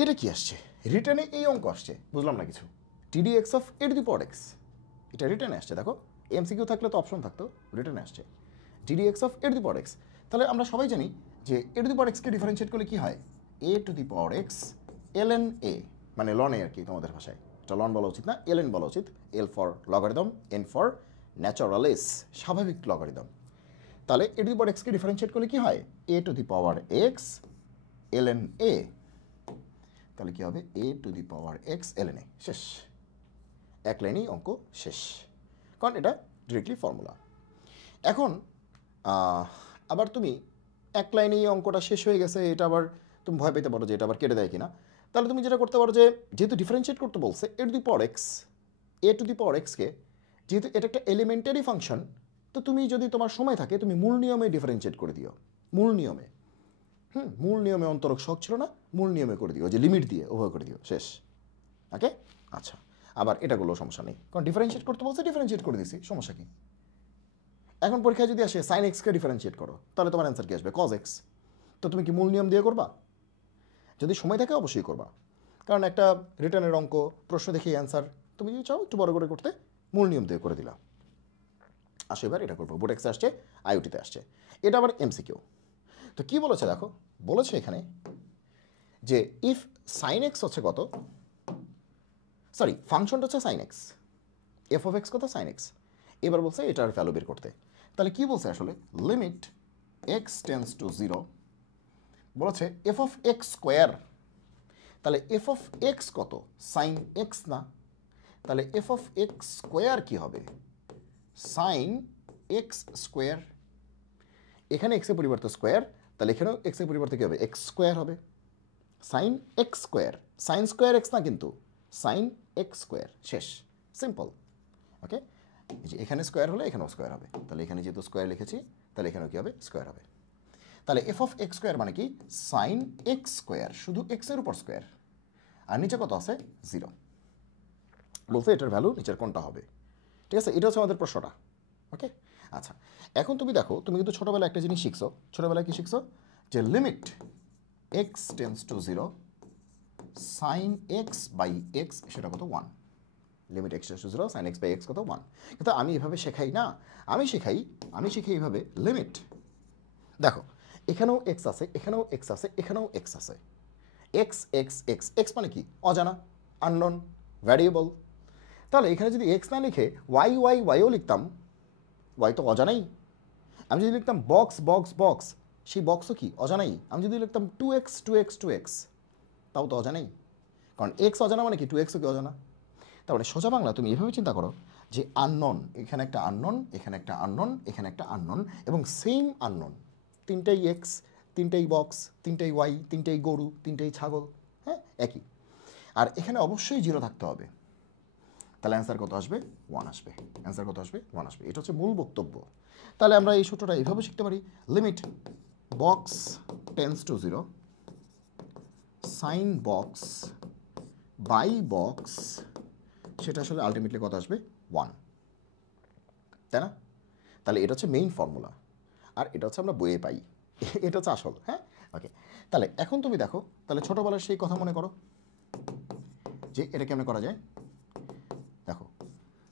এটা কি আসছে? রিটার্নে এই অঙ্ক আসছে, বুঝলাম না কিছু। টিডি x of A to the power x, এটা রিটার্নে আসছে। দেখো এমসিকিউ থাকলে তো অপশন থাকতো, রিটার্নে আসছে টিডি x of A to the power x. তাহলে আমরা সবাই জানি যে এ টু দি পাওয়ার এক্সকে ডিফারেন্সিয়েট করলে কী হয়? A to the power x l n a, মানে লন এ আর কি তোমাদের ভাষায়। এটা লন বলা উচিত না, এল এন বলা উচিত। L for logarithm, N for Naturalis, স্বাভাবিক লগারিদম। তাহলে এ টু দি পাওয়ার এক্সকে ডিফারেন্সিয়েট করলে কী হয়? A to the power x l n a. তাহলে কী হবে? A to the power x l n a. শেষ, এক লাইনেই অঙ্ক শেষ, কারণ এটা ডিরেক্টলি ফর্মুলা। এখন আবার তুমি এক লাইনেই অঙ্কটা শেষ হয়ে গেছে, এটা আবার তুমি ভয় পেতে পারো যে এটা আবার কেটে দেয় কিনা। তাহলে তুমি যেটা করতে পারো যে, যেহেতু ডিফারেন্সিয়েট করতে বলছে a to the power x, a to the power এক্সকে, যেহেতু এটা একটা এলিমেন্টারি ফাংশন, তো তুমি যদি তোমার সময় থাকে তুমি মূল নিয়মে ডিফারেন্সিয়েট করে দিও। মূল নিয়মে, মূল নিয়মে অন্তরক শখ ছিল না, মূল নিয়মে করে দিও, যে লিমিট দিয়ে ওভাবে করে দিও, শেষ। ওকে, আচ্ছা। আবার এটাগুলো সমস্যা নেই, কারণ ডিফারেন্সিয়েট করতে বলছে, ডিফারেন্সিয়েট করে দিছি, সমস্যা কি? এখন পরীক্ষায় যদি আসে সাইন এক্সকে ডিফারেন্সিয়েট করো, তাহলে তোমার অ্যান্সার কি আসবে? Cos x. তো তুমি কি মূল নিয়ম দিয়ে করবা? যদি সময় থাকে অবশ্যই করবা, কারণ একটা রিটার্নের অঙ্ক প্রশ্ন দেখে অ্যান্সার তুমি যদি চাও একটু বড় করে করতে, মূল নিয়ম দিয়ে করে দিলা। আসো এবার এটা করবো। বোর্ড এক্সে আসছে, আইওটিতে আসছে, এটা আবার এমসিকিউ। তো কি বলেছে দেখো, বলেছে এখানে যে ইফ সাইন এক্স হচ্ছে কত, সরি ফাংশনটা হচ্ছে sine x, f of x কত? Sine x. এবার বলছে এটার ভ্যালু বের করতে। তাহলে কি বলছে আসলে? Limit x tends to zero, বলেছে এফ অফ এক্স স্কোয়ার। তাহলে এফ অফ এক্স কত? সাইন এক্স না? তাহলে এফ অফ এক্স স্কোয়ার কী হবে? Sine x square. এখানে এক্সের পরিবর্তে স্কোয়ার, তাহলে এখানেও এক্সের পরিবর্তে কী হবে? এক্স স্কোয়ার হবে। Sine x square, sine square x না কিন্তু, সাইন এক্স স্কোয়ার। শেষ, সিম্পল। ওকে, এই যে এখানে স্কোয়ার হলে এখানেও স্কোয়ার হবে, তাহলে এখানে যেহেতু স্কোয়ার লিখেছি, তাহলে এখানেও কী হবে? স্কোয়ার হবে। তাহলে এফ অফ এক্স স্কোয়ার মানে কি? সাইন এক্স স্কোয়ার, শুধু এক্সের উপর স্কোয়ার, আর নিচে কত আছে? জিরো। বলতে এটার ভ্যালু নিচের কোনটা হবে? ঠিক আছে, এটা হচ্ছে আমাদের প্রশ্নটা। ওকে, আচ্ছা। এখন তুমি দেখো, তুমি কিন্তু ছোটোবেলায় একটা জিনিস শিখছো। ছোটোবেলায় কি শিখছো? যে limit x tends to zero sine x by x, সেটা কত? One. Limit x tends to zero sine x by x কত? ওয়ান। কিন্তু আমি এভাবে শেখাই না, আমি শিখাই এইভাবে। লিমিট দেখো, এখানেও এক্স আছে, এখানেও এক্স আছে, এখানেও এক্স আছে। এক্স এক্স এক্স, এক্স মানে কি? অজানা, আননোন, ভ্যারিয়েবল। তাহলে এখানে যদি এক্স না লিখে ওয়াই ওয়াই ওয়াইও লিখতাম, ওয়াই তো অজানাই। আমি যদি লিখতাম বক্স বক্স বক্স, সেই বক্সও কি? অজানাই। আমি যদি লিখতাম two x two x two x, তাও তো অজানাই, কারণ এক্স অজানা মানে কি? টু এক্সও কি অজানা। তারপরে সোজা বাংলা তুমি এভাবে চিন্তা করো যে আননোন, এখানে একটা আননোন, এখানে একটা আননোন, এখানে একটা আননোন, এবং সেম আননোন, তিনটেই এক্স, তিনটেই বক্স, তিনটেই ওয়াই, তিনটেই গরু, তিনটেই ছাগল, হ্যাঁ একই। আর এখানে অবশ্যই জিরো থাকতে হবে, তাহলে অ্যান্সার কত আসবে? ওয়ান আসবে। অ্যান্সার কত আসবে? ওয়ান আসবে। এটা হচ্ছে মূল বক্তব্য। তাহলে আমরা এই সূত্রটা এইভাবে শিখতে পারি। Limit box tends to zero sine box by box, সেটা আসলে আলটিমেটলি কত আসবে? ওয়ান, তাই না? তাহলে এটা হচ্ছে মেইন ফর্মুলা, আর এটা হচ্ছে আমরা বইয়ে পাই, এটা হচ্ছে আসল। হ্যাঁ, ওকে। তাহলে এখন তুমি দেখো, তাহলে ছোটোবেলার সেই কথা মনে করো যে এটা কেমন করা যায়। দেখো,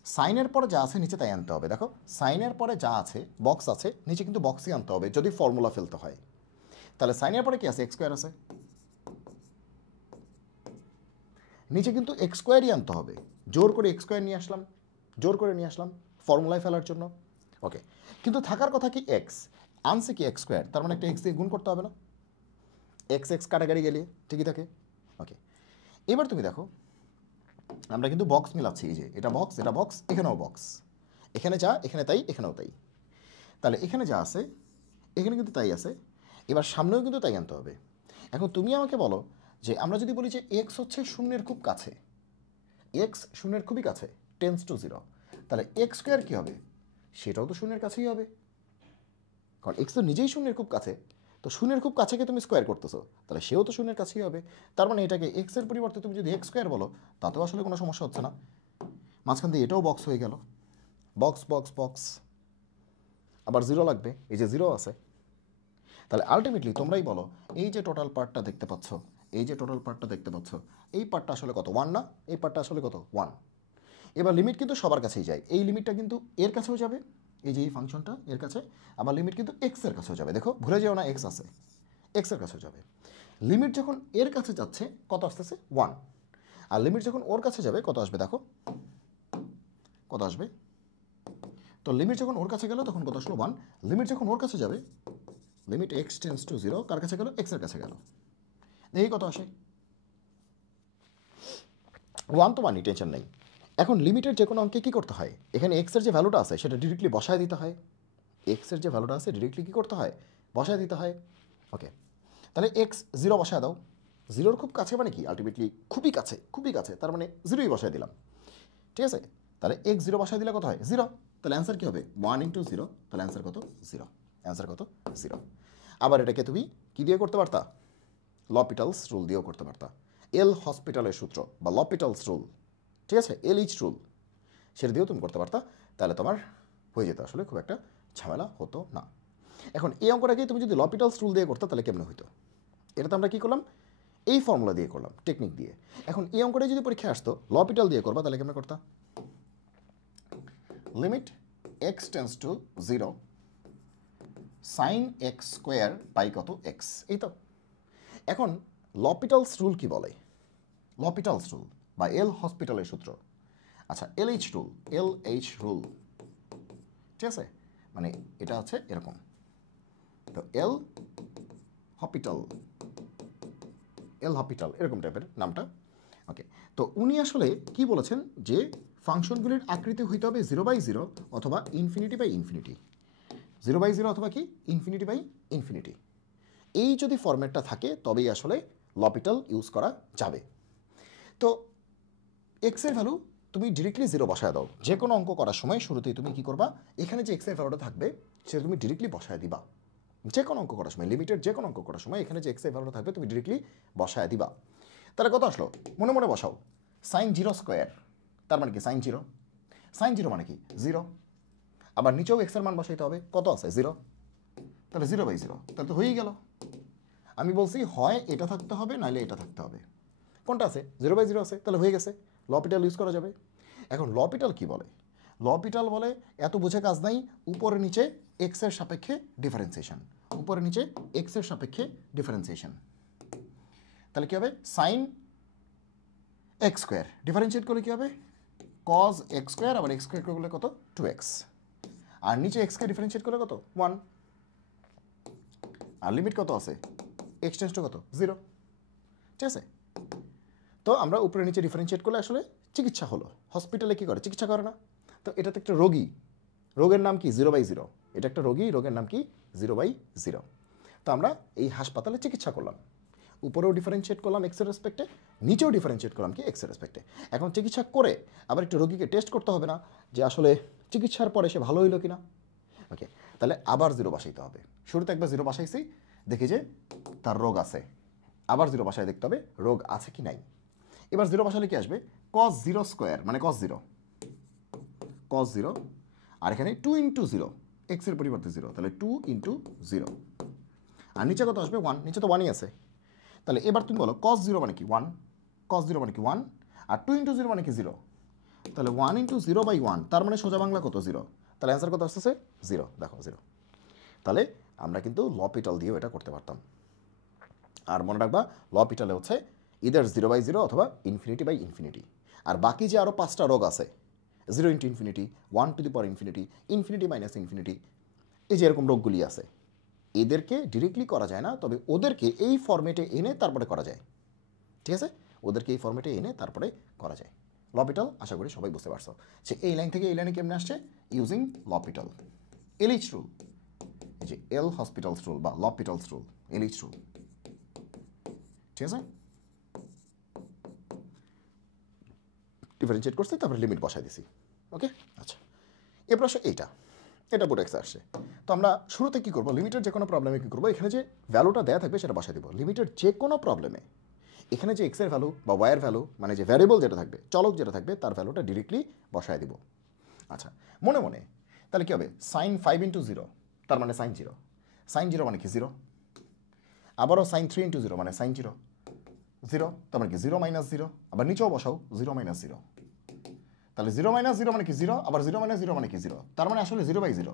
সাইনের পরে যা আছে নিচে তাই আনতে হবে। দেখো, সাইনের পরে যা আছে, বক্স আছে, নিচে কিন্তু বক্সই আনতে হবে যদি ফর্মুলা ফেলতে হয়। তাহলে সাইনের পরে কি আছে? এক্স স্কোয়ার আছে, নিচে কিন্তু এক্স স্কোয়ারই আনতে হবে। জোর করে এক্স স্কোয়ার নিয়ে আসলাম, জোর করে নিয়ে আসলাম ফর্মুলায় ফেলার জন্য। ওকে, কিন্তু থাকার কথা কি? এক্স আনছে কি? এক্স স্কোয়ার, তার মানে একটা এক্স দিয়ে গুণ করতে হবে না? এক্স এক্স কাটাকাটি গেলে ঠিকই থাকে। ওকে, এবার তুমি দেখো, আমরা কিন্তু বক্স মিলাচ্ছি, এই যে এটা বক্স, এটা বক্স, এখানেও বক্স, এখানে যা এখানে তাই, এখানেও তাই। তাহলে এখানে যা আছে এখানে কিন্তু তাই আছে, এবার সামনেও কিন্তু তাই আনতে হবে। এখন তুমি আমাকে বলো যে আমরা যদি বলি যে এক্স হচ্ছে শূন্যের খুব কাছে, এক্স শূন্যের খুবই কাছে, টেন্স টু জিরো, তাহলে এক্স স্কোয়ার কী হবে? সেটাও তো শূন্যের কাছেই হবে, কারণ এক্স তো নিজেই শূন্যের খুব কাছে। তো শূন্যের খুব কাছেকে তুমি স্কোয়ার করতেছো, তাহলে সেও তো শূন্যের কাছেই হবে। তার মানে এটাকে এক্সের পরিবর্তে তুমি যদি এক্স স্কোয়ার বলো, তাতেও আসলে কোনো সমস্যা হচ্ছে না। মাঝখান দিয়ে এটাও বক্স হয়ে গেল, বক্স বক্স বক্স, আবার জিরো লাগবে, এই যে জিরো আছে। তাহলে আলটিমেটলি তোমরাই বলো, এই যে টোটাল পার্টটা দেখতে পাচ্ছ, এই যে টোটাল পার্টটা দেখতে পাচ্ছ, এই পার্টটা আসলে কত? 1 না? এই পার্টটা আসলে কত? 1। এবার লিমিট কিন্তু সবার কাছেই যায়, এই লিমিটটা কিন্তু এর কাছেও যাবে, এই যে এই ফাংশনটা এর কাছে, আবার লিমিট কিন্তু এক্স এর কাছেও যাবে। দেখো ভুলে যেও না এক্স আছে, এক্স এর কাছেও যাবে। লিমিট যখন এর কাছে যাচ্ছে কত আসতেছে? 1। আর লিমিট যখন ওর কাছে যাবে কত আসবে? দেখো কত আসবে। তো লিমিট যখন ওর কাছে গেল তখন কত আসলো? 1। লিমিট যখন ওর কাছে যাবে, লিমিট এক্স টেন্স টু 0, কার কাছে গেল? এক্স এর কাছে গেল। দেখি কত আসে। 1 তো মানি, টেনশন নেই। এখন লিমিটের যে কোনো অঙ্কে কী করতে হয়? এখানে এক্সের যে ভ্যালুটা আছে সেটা ডিরেক্টলি বসায় দিতে হয়। এক্সের যে ভ্যালুটা আছে ডিরেক্টলি কী করতে হয়? বসায় দিতে হয়। ওকে, তাহলে এক্স 0 বসায় দাও। 0-র খুব কাছে মানে কি? আলটিমেটলি খুবই কাছে, খুবই কাছে, তার মানে 0ই বসায় দিলাম। ঠিক আছে, তাহলে এক্স 0 বসায় দিলে কত হয়? 0। তাহলে অ্যান্সার কী হবে? 1 × 0, তাহলে অ্যান্সার কত? 0। অ্যান্সার কত? 0। আবার এটাকে তুমি কী দিয়ে করতে পারতা? লপিটালস রুল দিয়েও করতে পারতা। এল হসপিটালের সূত্র বা লপিটালস রুল, ঠিক আছে, এলইচ রুল, সেটা দিয়েও তুমি করতে পারতা। তাহলে তোমার হয়ে যেত, আসলে খুব একটা ঝামেলা হতো না। এখন এই অঙ্কটাকে তুমি যদি লপিটালস রুল দিয়ে করতে তাহলে কেমন হইতো? এটা তো আমরা কী করলাম? এই ফর্মুলা দিয়ে করলাম, টেকনিক দিয়ে। এখন এই অঙ্কটাই যদি পরীক্ষায় আসতো লপিটাল দিয়ে করবা, তাহলে কেমন করতা? Limit x tends to 0 sine x square by কত? এক্স। এই তো। এখন লপিটালস রুল কি বলে? লপিটালস রুল বা এল হসপিটালের সূত্র, আচ্ছা এলএইচ রুল, এলএইচ রুল, ঠিক আছে, মানে এটা হচ্ছে এরকম। তো এল হপিটাল, এল হপিটাল এরকম টাইপের নামটা। ওকে, তো উনি আসলে কি বলেছেন যে ফাংশনগুলির আকৃতি হইতে হবে 0/0 অথবা ∞/∞। 0/0 অথবা কি ∞/∞। এই যদি ফরম্যাটটা থাকে তবেই আসলে লপিটাল ইউজ করা যাবে। তো এক্সের ভ্যালু তুমি ডিরেক্টলি 0 বসায় দাও। যে কোনো অঙ্ক করার সময় শুরুতেই তুমি কি করবা? এখানে যে এক্সের ভ্যালুটা থাকবে সেটা তুমি ডিরেক্টলি বসায় দিবা। যে কোনো অঙ্ক করার সময়, লিমিটেড যে কোনো অঙ্ক করার সময় এখানে যে এক্সের ভ্যালুটা থাকবে তুমি ডিরেক্টলি বসায় দিবা। তাহলে কত আসলো? মনে মনে বসাও। সাইন 0 স্কোয়ার, তার মানে কি? সাইন 0। সাইন 0 মানে কি? 0। আবার নিচেও এক্সের মান বসাইতে হবে। কত আছে? 0। তাহলে 0/0, তাহলে তো হয়েই গেল। আমি বলছি হয় এটা থাকতে হবে নাহলে এটা থাকতে হবে। কোনটা আছে? 0/0 আছে, তাহলে হয়ে গেছে, লপিটাল ইউজ করা যাবে। এখন লপিটাল কি বলে? লপিটাল বলে এত বুঝে কাজ নাই, উপরে নিচে এক্সের সাপেক্ষে ডিফারেন্সিয়েশন, উপরে নিচে এক্সের সাপেক্ষে ডিফারেন্সিয়েশন। তাহলে কী হবে? সাইন এক্স স্কোয়ার ডিফারেন্সিয়েট করলে কী হবে? কজ এক্স স্কোয়ার, আবার এক্স স্কোয়ার করলে কত? 2x, আর নিচে এক্সকে ডিফারেন্সিয়েট করলে কত? 1। আর লিমিট কত আছে? এক্স টেন্স টু কত? 0। ঠিক আছে, তো আমরা উপরে নিচে ডিফারেন্সিয়েট করলে আসলে চিকিৎসা হলো। হসপিটালে কী করে? চিকিৎসা করে না। তো এটা তো একটা রোগী, রোগের নাম কি? 0/0। এটা একটা রোগী, রোগের নাম কি? 0/0। তো আমরা এই হাসপাতালে চিকিৎসা করলাম, উপরেও ডিফারেন্সিয়েট করলাম এক্সের রেসপেক্টে, নিচেও ডিফারেন্সিয়েট করলাম কি? এক্সের রেসপেক্টে। এখন চিকিৎসা করে আবার একটু রোগীকে টেস্ট করতে হবে না যে আসলে চিকিৎসার পরে সে ভালো হইলো কিনা? ওকে, তাহলে আবার 0 বসাইতে হবে। শুরুতে একবার 0 বসাইছি, দেখি যে তার রোগ আছে, আবার 0 বসায় দেখতে হবে রোগ আছে কি নাই। এবার 0 বসালে কি আসবে? cos 0 স্কোয়ার মানে cos 0, cos 0, আর এখানে 2 × 0, এক্সের পরিবর্তে 0, তাহলে 2 × 0, আর নিচে কত আসবে? 1, নিচে তো 1ই আছে। তাহলে এবার তুমি বলো cos 0 মানে কি? 1, cos 0 মানে কি? 1, আর 2 × 0 মানে কি? 0, তাহলে 1 × 0/1, তার মানে সোজা বাংলা কত? 0। তাহলে অ্যান্সার কত আসতেছে? 0। দেখো 0। তাহলে আমরা কিন্তু লপিটাল দিয়েও এটা করতে পারতাম। আর মনে রাখবা লপিটালে হচ্ছে ইদার 0/0 অথবা ∞/∞। আর বাকি যে আরও 5টা রোগ আছে, 0 × ∞, 1 to the power ∞, ∞−∞, এই যে এরকম রোগগুলি আছে, এদেরকে ডিরেক্টলি করা যায় না, তবে ওদেরকে এই ফর্মেটে এনে তারপরে করা যায়। ঠিক আছে, ওদেরকে এই ফর্মেটে এনে তারপরে করা যায়। লপিটাল আশা করি সবাই বুঝতে পারছো যে এই লাইন থেকে এই লাইনে কেমনে আসছে? ইউজিং লপিটাল, এলএইচ রুল, এই যে এল হসপিটালস রুল বা লপিটালস রুল, এলএইচ রুল। ঠিক আছে, ডিফারেন্সিয়েট করছি, তারপরে লিমিট বসাই দিছি। ওকে, আচ্ছা, এরপর আসে এইটা, এটা বোর্ড এক্সে আসছে। তো আমরা শুরুতে কী করবো? লিমিটের যে কোনো প্রবলেমে কী করবো? এখানে যে ভ্যালুটা দেওয়া থাকবে সেটা বসাই দেবো। লিমিটের যে কোনো প্রবলেমে এখানে যে এক্সের ভ্যালু বা ওয়াইয়ের ভ্যালু, মানে যে ভ্যারিয়েবল যেটা থাকবে, চলক যেটা থাকবে, তার ভ্যালুটা ডিরেক্টলি বসায় দিব। আচ্ছা, মনে মনে তাহলে কী হবে? সাইন 5 × 0, তার মানে সাইন 0, সাইন 0 মানে কি? 0, আবারও সাইন 3 × 0 মানে সাইন 0, জিরো, তার মানে কি জিরো মাইনাস জিরো, আবার নিচেও বসাও জিরো মাইনাস জিরো, তাহলে জিরো মাইনাস জিরো মানে কি জিরো, আবার জিরো মাইনাস জিরো মানে কি জিরো, তার মানে আসলে জিরো বাই জিরো,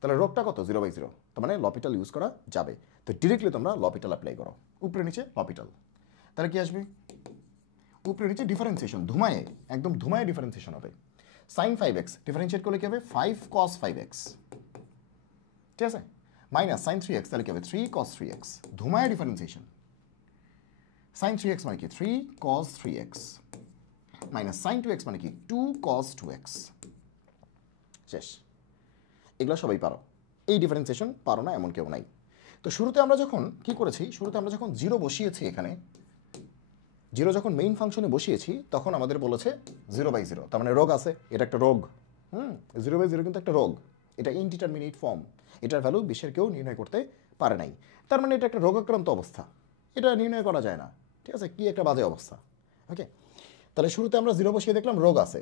তাহলে রোগটা কত জিরো বাই জিরো, তার মানে লপিটাল ইউজ করা যাবে। তো ডিরেক্টলি তোমরা লপিটাল অ্যাপ্লাই করো, উপরে নিচে লপিটাল, তাহলে কি আসবে উপরে নিচে ডিফারেন্সিয়েশন, ধুমায়ে একদম ধুমায়ে ডিফারেন্সিয়েশন হবে। সাইন 5x ডিফারেন্সিয়েট করলে কি হবে 5 cos 5x, ঠিক আছে, মাইনাস সাইন 3x তাহলে কি হবে 3 cos 3x, ধুমায়ে differentiation. Sign 3x মানে কি 3 cos 3x, minus sine 2x মানে কি 2 cos 2x, শেষ। এগুলো সবাই পারো, এই ডিফারেন্সিয়েশন পারো না এমন কেউ নাই। তো শুরুতে আমরা যখন কি করেছি, শুরুতে আমরা যখন জিরো বসিয়েছি এখানে, জিরো যখন মেইন ফাংশনে বসিয়েছি তখন আমাদের বলেছে জিরো বাই জিরো, তার মানে রোগ আছে, এটা একটা রোগ। জিরো বাই জিরো কিন্তু একটা রোগ, এটা ইনডিটারমিনেট ফর্ম, এটার ভ্যালু বিশ্বের কেউ নির্ণয় করতে পারে নাই, তার মানে এটা একটা রোগাক্রান্ত অবস্থা, এটা নির্ণয় করা যায় না, ঠিক আছে, কি একটা বাজে অবস্থা। ওকে, তাহলে শুরুতে আমরা জিরো বসিয়ে দেখলাম রোগ আছে,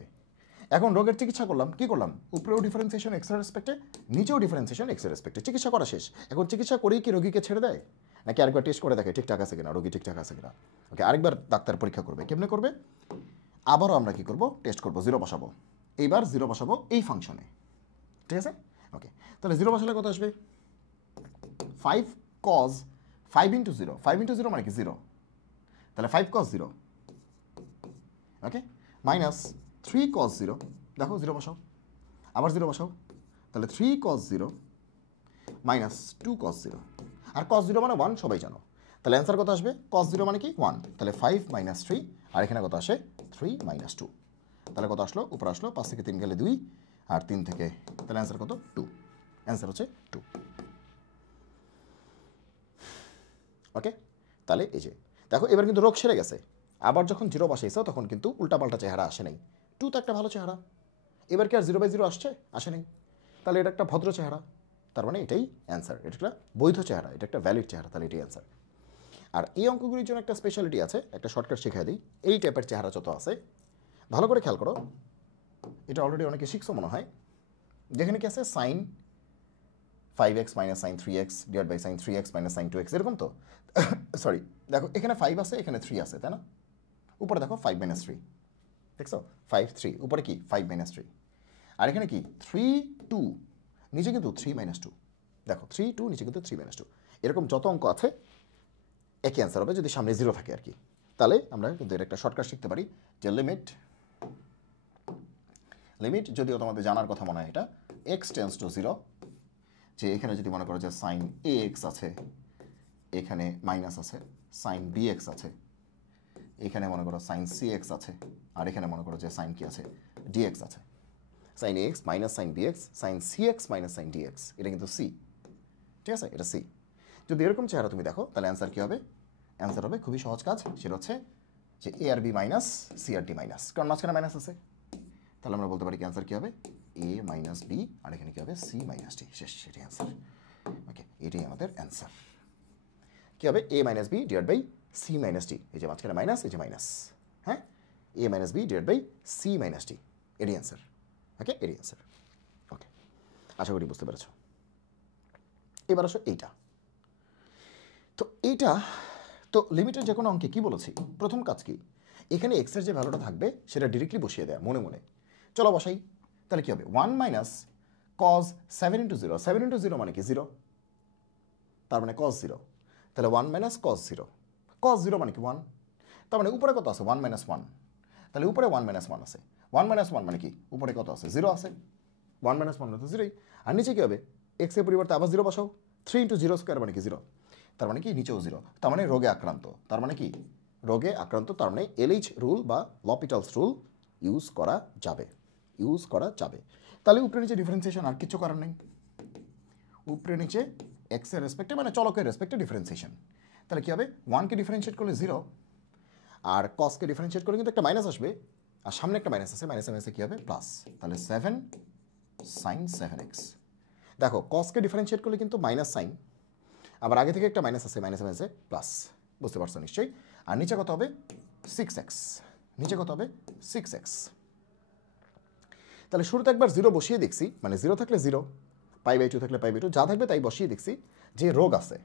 এখন রোগের চিকিৎসা করলাম, কি করলাম, উপরেও ডিফারেন্সিয়েশন এক্স এর রেসপেক্টে, নিচেও ডিফারেন্সিয়েশন এক্স এর রেসপেক্টে, চিকিৎসা করা শেষ। এখন চিকিৎসা করেই কি রোগীকে ছেড়ে দেয়, নাকি আরেকবার টেস্ট করে দেখে ঠিকঠাক আছে কিনা, রোগী ঠিকঠাক আছে কিনা। ওকে, আরেকবার ডাক্তার পরীক্ষা করবে, কেমনে করবে, আবারও আমরা কি করব, টেস্ট করব, জিরো বসাবো, এইবার জিরো বসাবো এই ফাংশনে, ঠিক আছে। ওকে, তাহলে জিরো বসালে কত আসবে 5 cos 5 into zero, 5 into zero মানে কি জিরো, তাহলে 5 cos zero, okay, minus 3 cos zero, দেখো জিরো বসাও, আবার জিরো বসাও, তাহলে 3 cos zero minus 2 cos zero, আর cos জিরো মানে 1 সবাই জানো, তাহলে অ্যান্সার কত আসবে, cos জিরো মানে কি 1, তাহলে 5 মাইনাস 3, আর এখানে কত আসে 3 মাইনাস 2, তাহলে কত আসলো, উপরে আসলো 5 থেকে 3 গেলে 2, আর 3 থেকে, তাহলে অ্যান্সার কত 2, অ্যান্সার হচ্ছে 2। ওকে, তাহলে এই যে দেখো এবার কিন্তু রোগ সেরে গেছে, আবার যখন জিরো বসাইছো তখন কিন্তু উল্টাপাল্টা চেহারা আসে নাই, 2 তো একটা ভালো চেহারা, এবার কি আর জিরো বাই জিরো আসছে, আসে নাই, তাহলে এটা একটা ভদ্র চেহারা, তার মানে এটাই অ্যান্সার, এটা একটা বৈধ চেহারা, এটা একটা ভ্যালিড চেহারা, তাহলে এটাই অ্যান্সার। আর এই অঙ্কগুলির জন্য একটা স্পেশালিটি আছে, একটা শর্টকাট শিখিয়ে দিই, এই টাইপের চেহারা যত আছে ভালো করে খেয়াল করো, এটা অলরেডি অনেকে শিখছো মনে হয়, যেখানে কি আছে sine 5x minus sine 3x divide by sine 3x minus sine 2x, এরকম তো, সরি দেখো এখানে 5 আছে, এখানে 3 আছে, তাই না, উপরে দেখো 5 মাইনাস 3, দেখছো 5 3, উপরে কি 5 মাইনাস 3, আর এখানে কি 3 2, নিচে কিন্তু 3 মাইনাস 2, দেখো 3 2, নিচে কিন্তু 3 মাইনাস 2, এরকম যত অঙ্ক আছে একই অ্যান্সার হবে যদি সামনে জিরো থাকে আর কি। তাহলে আমরা কিন্তু এর একটা শর্টকাট শিখতে পারি, যে লিমিট, লিমিট যদিও তোমাদের জানার কথা মনে হয় এটা, এক্স টেন্স টু জিরো, যে এখানে যদি মনে করো যে সাইন এ এক্স আছে, এখানে মাইনাস আছে সাইন বি এক্স আছে, এখানে মনে করো সাইন সি এক্স আছে, আর এখানে মনে করো যে সাইন কি আছে ডিএক্স আছে, sine a x minus sine b x sine c x minus sine dx, এটা কিন্তু সি, ঠিক আছে, এটা সি। যদি এরকম চেহারা তুমি দেখো তাহলে অ্যান্সার কী হবে, অ্যান্সার হবে খুবই সহজ কাজ, সেটা হচ্ছে যে এ আর বি মাইনাস সি আর ডি মাইনাস, কারণ মাঝখানে মাইনাস আছে, তাহলে আমরা বলতে পারি কি অ্যান্সার কী হবে এ মাইনাস বি, আর এখানে কী হবে সি মাইনাস ডি, শেষ, সেটাই অ্যান্সার। ওকে, এটাই আমাদের অ্যান্সার, কী হবে a minus b divide by c minus d, এই যে মাঝখানে মাইনাস, এই যে মাইনাস, হ্যাঁ, a minus b divide by c minus d, এটাই অ্যান্সার। ওকে, এটাই অ্যান্সার। ওকে, আশা করি বুঝতে পেরেছ। এবার আসো এইটা, তো এইটা তো লিমিটের যে কোনো অঙ্কে কী বলেছি, প্রথম কাজ কি, এখানে এক্সের যে ভ্যালুটা থাকবে সেটা ডিরেক্টলি বসিয়ে দেয় মনে মনে, চলো বসাই, তাহলে কী হবে 1 minus cause 7 into zero, 7 into zero মানে কি জিরো, তার মানে কজ জিরো, তাহলে 1 minus cos zero, cos zero মানে কি 1, তার মানে উপরে কত আছে 1 মাইনাস 1, তাহলে উপরে 1 মাইনাস 1 আছে, 1 মাইনাস 1 মানে কি উপরে কত আছে 0 আছে, 1 মাইনাস 1 মানে তো 0ই, আর নিচে কী হবে এক্সের পরিবর্তে আবার 0 বসাও, 3 ইন্টু জিরো স্কোয়ার মানে কি 0, তার মানে কি নিচেও 0, তার মানে রোগে আক্রান্ত, তার মানে কি রোগে আক্রান্ত, তার মানে এলএইচ রুল বা লপিটালস রুল ইউজ করা যাবে, ইউজ করা যাবে। তাহলে উপরে নিচে ডিফারেন্সিয়েশন, আর কিছু করার নেই, উপরে নিচে এক্সের রেসপেক্টে মানে চলকের রেসপেক্টে ডিফারেন্সিয়েশন, তাহলে কী হবে 1কে ডিফারেন্সিয়েট করলে 0, আর কসকে ডিফারেন্সিয়েট করলে কিন্তু একটা মাইনাস আসবে, আর সামনে একটা মাইনাস আছে, মাইনাসে মাইনাসে কী হবে প্লাস, তাহলে 7 সাইন 7x, দেখো কসকে ডিফারেন্সিয়েট করলে কিন্তু মাইনাস সাইন, আবার আগে থেকে একটা মাইনাস আছে, মাইনাসে মাইনাসে প্লাস, বুঝতে পারছো নিশ্চয়ই, আর নিচে কত হবে 6x, নিচে কত হবে 6x, তাহলে শুরুতে একবার 0 বসিয়ে দেখছি, মানে 0 থাকলে 0, π/2 থাকলে π/2, যা থাকবে তাই বসিয়ে দেখছি যে রোগ আছে,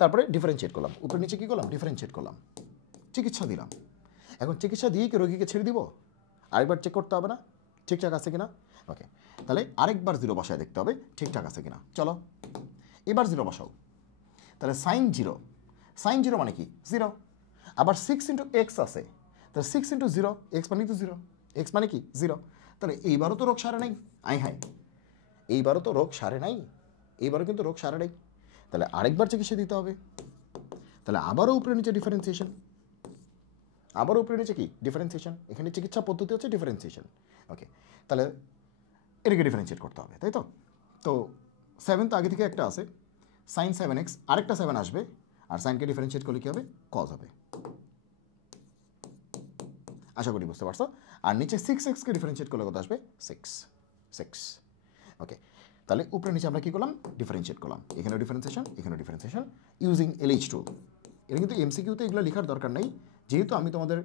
তারপরে ডিফারেন্সিয়েট করলাম, উপরে নিচে কী করলাম ডিফারেন্সিয়েট করলাম, চিকিৎসা দিলাম। এখন চিকিৎসা দিয়ে কি রোগীকে ছেড়ে দিব? আরেকবার চেক করতে হবে না ঠিকঠাক আছে কিনা? ওকে, তাহলে আরেকবার 0 বসায় দেখতে হবে ঠিকঠাক আছে কিনা। চলো এবার 0 বসাও। তাহলে সাইন 0, সাইন 0 মানে কি 0। আবার 6 ইন্টু এক্স আছে, তাহলে 6 ইন্টু 0, এক্স মানে তো 0, এক্স মানে কি 0। তাহলে এইবারও তো রোগ সারে নাই। হাই এইবারও তো রোগ সারে নাই, এইবারও কিন্তু রোগ সারে নাই। তাহলে আরেকবার চিকিৎসা দিতে হবে। তাহলে আবারও উপরে নিচে ডিফারেন্সিয়েশন, আবারও উপরে নিচে কি ডিফারেন্সিয়েশন। এখানে চিকিৎসা পদ্ধতি হচ্ছে ডিফারেন্সিয়েশন। ওকে, তাহলে এটাকে ডিফারেন্সিয়েট করতে হবে, তাই তো। তো 7 তো আগে থেকে একটা আছে, সাইন 7x, আরেকটা 7 আসবে, আর সাইনকে ডিফারেন্সিয়েট করলে কী হবে? কজ হবে। আশা করি বুঝতে পারছো। আর নিচে 6xকে ডিফারেন্সিয়েট করলে কত আসবে? 6। ওকে, তাহলে উপরে নিচে আমরা কী করলাম? ডিফারেন্সিয়েট করলাম। এখানেও ডিফারেন্সিয়েশন, এখানেও ডিফারেন্সিয়েশন ইউজিং LH টুল। এটা কিন্তু এমসিকিউতে এগুলো লেখার দরকার নেই, যেহেতু আমি তোমাদের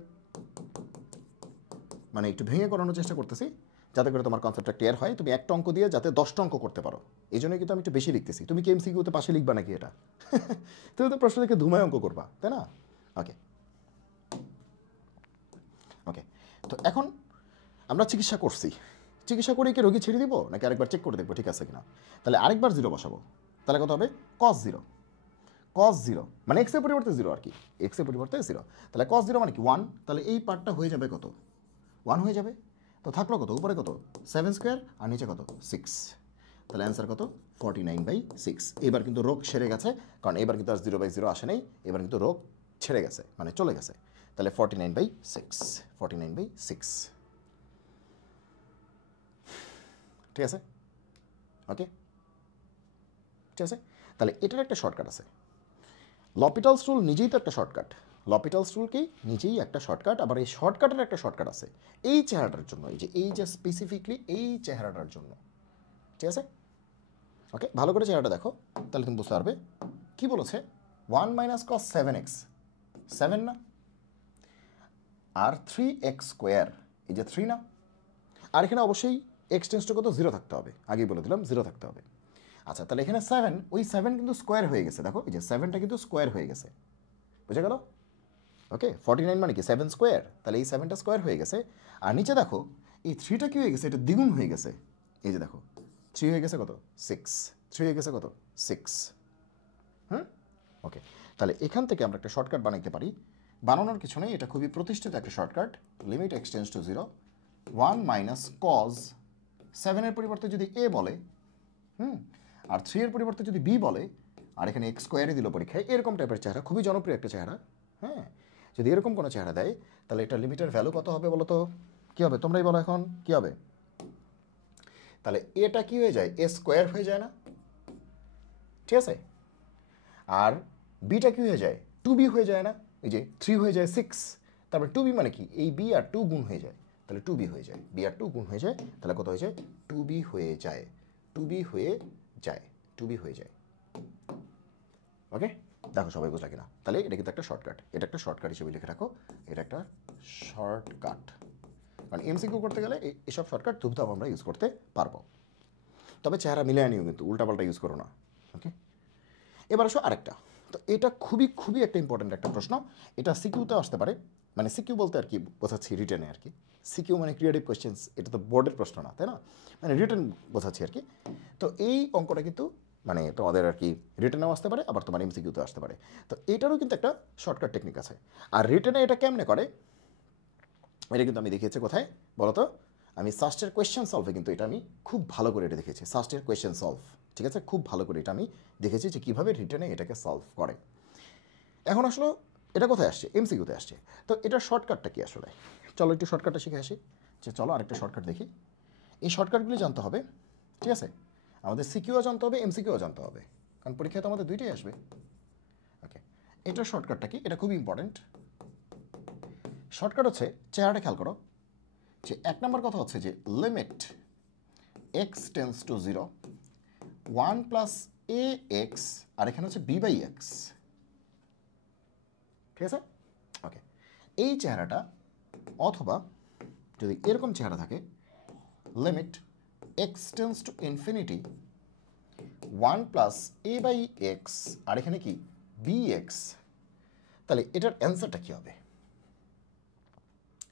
মানে একটু ভেঙে করানোর চেষ্টা করতেছি যাতে করে তোমার কনসেপ্টটা ক্লিয়ার হয়। তুমি একটা অঙ্ক দিয়ে যাতে 10টা অঙ্ক করতে পারো, এই জন্য কিন্তু আমি একটু বেশি লিখতেছি। তুমি কি এমসিকিউতে পাশে লিখবা নাকি এটা? তুমি তো প্রশ্ন থেকে ধুমায় অঙ্ক করবা, তাই না? ওকে ওকে, তো এখন আমরা চিকিৎসা করছি, চিকিৎসা করে কি রোগী ছেড়ে দিব নাকি আরেকবার চেক করে দেখবো ঠিক আছে কিনা? তাহলে আরেকবার 0 বসাবো। তাহলে কত হবে? cos 0, cos 0 মানে এক্সের পরিবর্তে 0 আর কি, এক্সের পরিবর্তে 0। তাহলে cos 0 মানে কি 1। তাহলে এই পার্টটা হয়ে যাবে কত? 1 হয়ে যাবে। তো থাকলো কত? উপরে কত? 7 স্কোয়ার, আর নিচে কত? 6। তাহলে অ্যান্সার কত? 49/6। এবার কিন্তু রোগ সেরে গেছে, কারণ এবার কিন্তু আর 0/0 আসে নাই, এবার কিন্তু রোগ ছেড়ে গেছে, মানে চলে গেছে। তাহলে 49/6, 49/6। ঠিক আছে? ওকে, ঠিক আছে। তাহলে এটার একটা শর্টকাট আছে। লপিটালস রুল নিজেই তো একটা শর্টকাট। লপিটালস রুল কি? নিজেই একটা শর্টকাট। আবার এই শর্টকাটের একটা শর্টকাট আছে এই চেহারাটার জন্য, এই যে স্পেসিফিকলি এই চেহারাটার জন্য। ঠিক আছে? ওকে, ভালো করে চেহারাটা দেখো, তাহলে তুমি বুঝতে পারবে কী বলেছে। 1 - cos 7x, 7 না? আর 3x স্কোয়ার, এই যে 3 না? আর এখানে অবশ্যই এক্স টেন্স টু কত? 0 থাকতে হবে, আগেই বলে দিলাম 0 থাকতে হবে। আচ্ছা, তাহলে এখানে 7, ওই 7 কিন্তু স্কোয়ার হয়ে গেছে, দেখো এই যে 7টা কিন্তু স্কোয়ার হয়ে গেছে, বুঝে গেল? ওকে, 49 মানে কি 7 স্কোয়ার, তাহলে এই 7টা স্কোয়ার হয়ে গেছে। আর নিচে দেখো এই 3টা কী হয়ে গেছে? এটা দ্বিগুণ হয়ে গেছে। এই যে দেখো 3 হয়ে গেছে কত? 6, 3 হয়ে গেছে কত? 6। ওকে, তাহলে এখান থেকে আমরা একটা শর্টকাট বানাইতে পারি। বানানোর কিছু নেই, এটা খুবই প্রতিষ্ঠিত একটা shortcut. Limit x tends to 0, 1 - cos 7-এর পরিবর্তে যদি a বলে, আর 3-এর পরিবর্তে যদি b বলে, আর এখানে x স্কোয়ারই দিল পরীক্ষায়, এরকম টাইপের চেহারা, খুবই জনপ্রিয় একটা চেহারা। যদি এরকম কোনো চেহারা দেয়, তাহলে এটা লিমিটের ভ্যালু কত হবে বলো তো? কী হবে তোমরাই বলো এখন, কী হবে? তাহলে এটা কি হয়ে যায়? a স্কোয়ার হয়ে যায় না? ঠিক আছে। আর বিটা কি হয়ে যায়? 2b হয়ে যায় না? এই যে 3 হয়ে যায় 6, তারপরে 2b মানে কি? এই b আর 2 গুণ হয়ে যায়, তাহলে 2b হয়ে যায়, b আর 2 গুণ হয়ে যায়, তাহলে কত হয়ে যায়? 2b হয়ে যায়, 2b হয়ে যায়, 2b হয়ে যায়। ওকে, দেখো সবাই বুঝলা কিনা? তাহলে এটা কিন্তু একটা শর্টকাট, এটা একটা শর্টকাট হিসেবে লিখে রাখো, এটা একটা শর্টকাট। কারণ এমসিকিউ করতে গেলে এসব শর্টকাট ধুপধাপ আমরা ইউজ করতে পারবো, তবে চেহারা মিলে আনিও, কিন্তু উল্টাপাল্টা ইউজ করো না। ওকে, এবার আসো আরেকটা। তো এটা খুবই খুবই একটা ইম্পর্ট্যান্ট একটা প্রশ্ন, এটা সিকিউতে আসতে পারে। মানে সিকিউ বলতে আর কি বোঝাচ্ছি, রিটেনে আর কি। সিকিউ মানে ক্রিয়েটিভ কোয়েশ্চেন্স, এটা তো বোর্ডের প্রশ্ন না, তাই না? মানে রিটেন বোঝাচ্ছি আর কি। তো এই অঙ্কটা কিন্তু মানে তোমাদের আর কি রিটেনেও আসতে পারে, আবার তোমার এমসিকিউতে আসতে পারে। তো এটারও কিন্তু একটা শর্টকাট টেকনিক আছে। আর রিটেনে এটা কেমনে করে, এটা কিন্তু আমি দেখিয়েছি কোথায় বলো তো? আমি সাস্টের কোয়েশ্চেন সলভে কিন্তু এটা আমি খুব ভালো করে এটা দেখেছি, সাস্টের কোয়েশ্চেন সলভ। ঠিক আছে, খুব ভালো করে এটা আমি দেখেছি যে কীভাবে রিটেনে এটাকে সলভ করে। এখন আসলে এটা কোথায় আসছে? এমসিকিউতে আসছে। তো এটার শর্টকাটটা কি আসলে? চলো একটু শর্টকাটটা শিখে আসি। যে চলো আরেকটা শর্টকাট দেখি। এই শর্টকাটগুলি জানতে হবে, ঠিক আছে? আমাদের সিকিউও জানতে হবে, এমসিকিউও জানতে হবে, কারণ পরীক্ষায় তো আমাদের দুইটাই আসবে। ওকে, এটার শর্টকাটটা কি? এটা খুব ইম্পর্টেন্ট। শর্টকাট হচ্ছে, চেহারাটা খেয়াল করো, যে 1 নম্বর কথা হচ্ছে যে limit x tense to 0, 1 + ax, আর এখানে হচ্ছে b/x। ঠিক আছে? ওকে, এই চেহারাটা, অথবা যদি এরকম চেহারা থাকে, limit x tends to infinity, 1 + a/x, আর এখানে কি bx, তাহলে এটার অ্যান্সারটা কী হবে?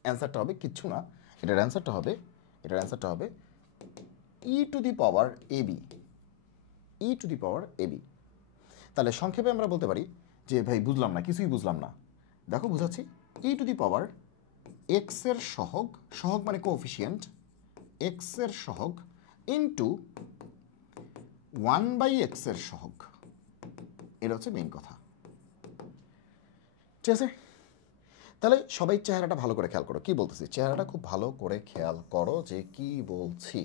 অ্যান্সারটা হবে কিচ্ছু না, এটার অ্যান্সারটা হবে e to the power ab, e to the power ab. তাহলে সংক্ষেপে আমরা বলতে পারি যে ভাই বুঝলাম না, কিছুই বুঝলাম না। দেখো বুঝাচ্ছি, ই টু দি পাওয়ার এক্স এর সহগ, সহগ মানে কোএফিসিয়েন্ট, এক্স এর সহগ ইন্টু 1/x এর সহগ, এটা হচ্ছে মেইন কথা। ঠিক আছে, তাহলে সবাই চেহারাটা ভালো করে খেয়াল করো, কি বলতেছি, চেহারাটা খুব ভালো করে খেয়াল করো যে কি বলছি,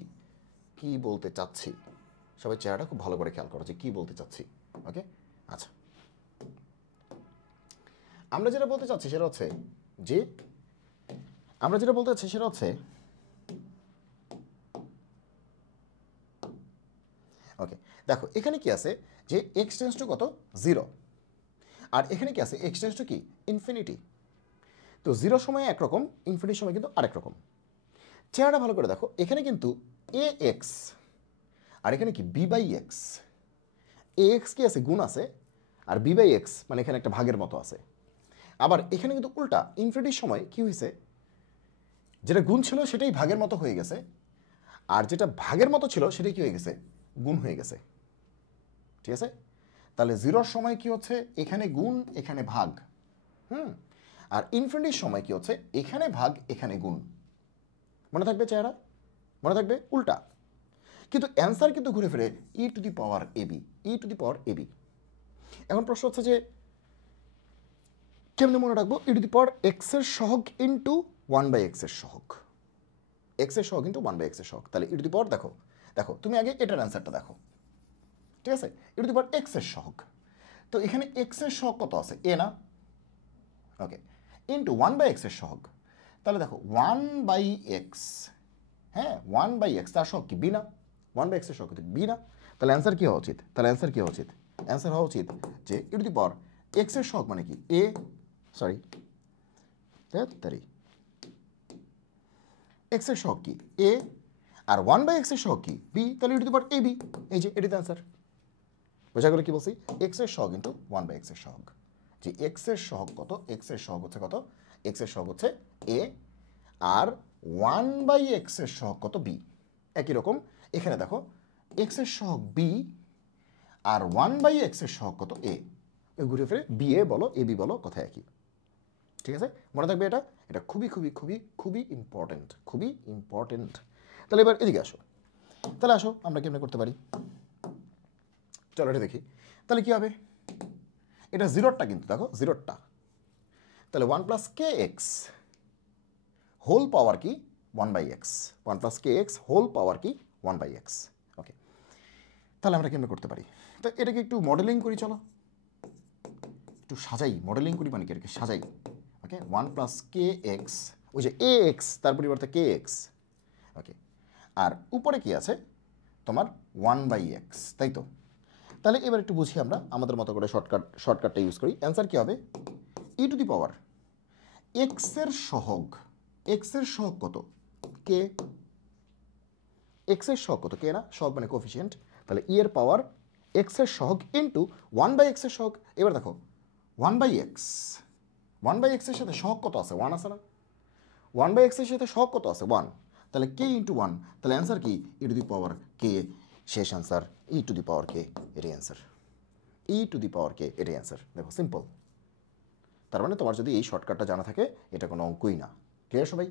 কি বলতে চাচ্ছি। সবাই চেহারাটা খুব ভালো করে খেয়াল করো যে কি বলতে চাচ্ছি। ওকে, আচ্ছা, আমরা যেটা বলতে চাচ্ছি সেটা হচ্ছে যে ওকে, দেখো এখানে কি আছে যে এক্স টেন্স টু কত 0, আর এখানে কি আছে এক্স টেন্স টু কি ইনফিনিটি। তো 0 সময় একরকম, ইনফিনিটির সময় কিন্তু আরেক রকম। চেহারাটা ভালো করে দেখো, এখানে কিন্তু এ এক্স আর এখানে কি b by x. A x কি আছে গুণ আছে, আর বি বাই এক্স মানে এখানে একটা ভাগের মতো আছে। আবার এখানে কিন্তু উল্টা, ইনফিনিটির সময় কি হয়েছে, যেটা গুণ ছিল সেটাই ভাগের মতো হয়ে গেছে, আর যেটা ভাগের মতো ছিল সেটাই কি হয়ে গেছে, গুণ হয়ে গেছে। ঠিক আছে, তাহলে 0 সময় কি হচ্ছে, এখানে গুণ এখানে ভাগ, আর ইনফিনিটির সময় কি হচ্ছে, এখানে ভাগ এখানে গুণ। মনে থাকবে চেহারা, মনে থাকবে উল্টা। কিন্তু অ্যান্সার কিন্তু ঘুরে ফিরে e to the power ab, e to the power ab. এখন প্রশ্ন হচ্ছে যে কেমনি মনে রাখবো, ই টু দি পাওয়ার এক্স এর সহগ ইন্টু 1/x এর সহগ, এক্স এর সহগ ইন্টু 1/x এর সহগ। তাহলে ই টু দি পাওয়ার দেখো, দেখো তুমি আগে এটার অ্যান্সারটা দেখো। ঠিক আছে, ই টু দি পাওয়ার এক্স এর সহগ, তো এখানে এক্স এর সহগ কত আছে, এ না, ওকে, ইন্টু 1/x এর সহগ। তাহলে দেখো 1/x, হ্যাঁ 1/x, তার সহগ কি বি না, 1/x এর সহগ বি না। তাহলে অ্যান্সার কি হওয়া উচিত, অ্যান্সার হওয়া উচিত যে ই টু দি পাওয়ার এক্স এর সহগ মানে কি এ, সরি তাড়াতাড়ি, এক্স এর সহগ কি এ, আর 1/x এর সহগ কি বি, তাহলে ই to the power A B. এই যে এটাতে অ্যান্সার বোঝা গেল। কি বলছি, এক্স এর সহগ ইন্টু 1/x এর সহগ, যে এক্স এর সহগ কত, এক্স এর সহগ হচ্ছে কত, এক্স এর সহগ হচ্ছে এ, আর 1/x এর সহগ কত বি। একই রকম এখানে দেখো এক্স এর সহগ বি আর 1/x এর সহগ কত এ, ঘুরে ফিরে বি এ বলো এ বি বলো কথা একই। ঠিক আছে, মনে থাকবে এটা, এটা খুবই খুবই খুবই খুবই ইম্পর্টেন্ট, খুবই ইম্পর্টেন্ট। তাহলে এবার এদিকে আসো, তাহলে আসো আমরা কেমনে করতে পারি, চলো এটা দেখি। তাহলে কি হবে, এটা জিরোরটা কিন্তু দেখো জিরোরটা, তাহলে 1 প্লাস কে এক্স হোল পাওয়ার কি 1/x, 1 প্লাস কে এক্স হোল পাওয়ার কি 1/x। ওকে, তাহলে আমরা কেমনে করতে পারি, তো এটাকে একটু মডেলিং করি, চলো একটু সাজাই, মডেলিং করি মানে কি এটাকে সাজাই। ওকে, 1 প্লাস কে এক্স, ওই যে এ এক্স তার পরিবর্তে কে এক্স, ওকে, আর উপরে কি আছে তোমার 1/x, তাই তো। তাহলে এবার একটু বুঝি আমরা আমাদের মতো করে শর্টকাটটা ইউজ করি। অ্যান্সার কি হবে, e to the power x এর সহগ, এক্স এর সহগ কত কে, এক্স এর সহগ কত কে না, সহগ মানে কোএফিসিয়েন্ট, তাহলে ই এর পাওয়ার এক্স এর সহগ ইন্টু 1/x এর সহগ। এবার দেখো 1/x, 1/x এর সাথে সহগ কত আছে, 1 আছে না, 1/x এর সাথে সহগ কত আছে 1, তাহলে কে ইন্টু 1, তাহলে অ্যান্সার কি ই টু দি পাওয়ার কে, শেষ অ্যান্সার ই টু দি পাওয়ার কে, এটাই অ্যান্সার, ই টু দি পাওয়ার কে, এটাই অ্যান্সার। দেখো সিম্পল, তার মানে তোমার যদি এই শর্টকাটটা জানা থাকে এটা কোনো অঙ্কই না। ক্লিয়ার সবাই,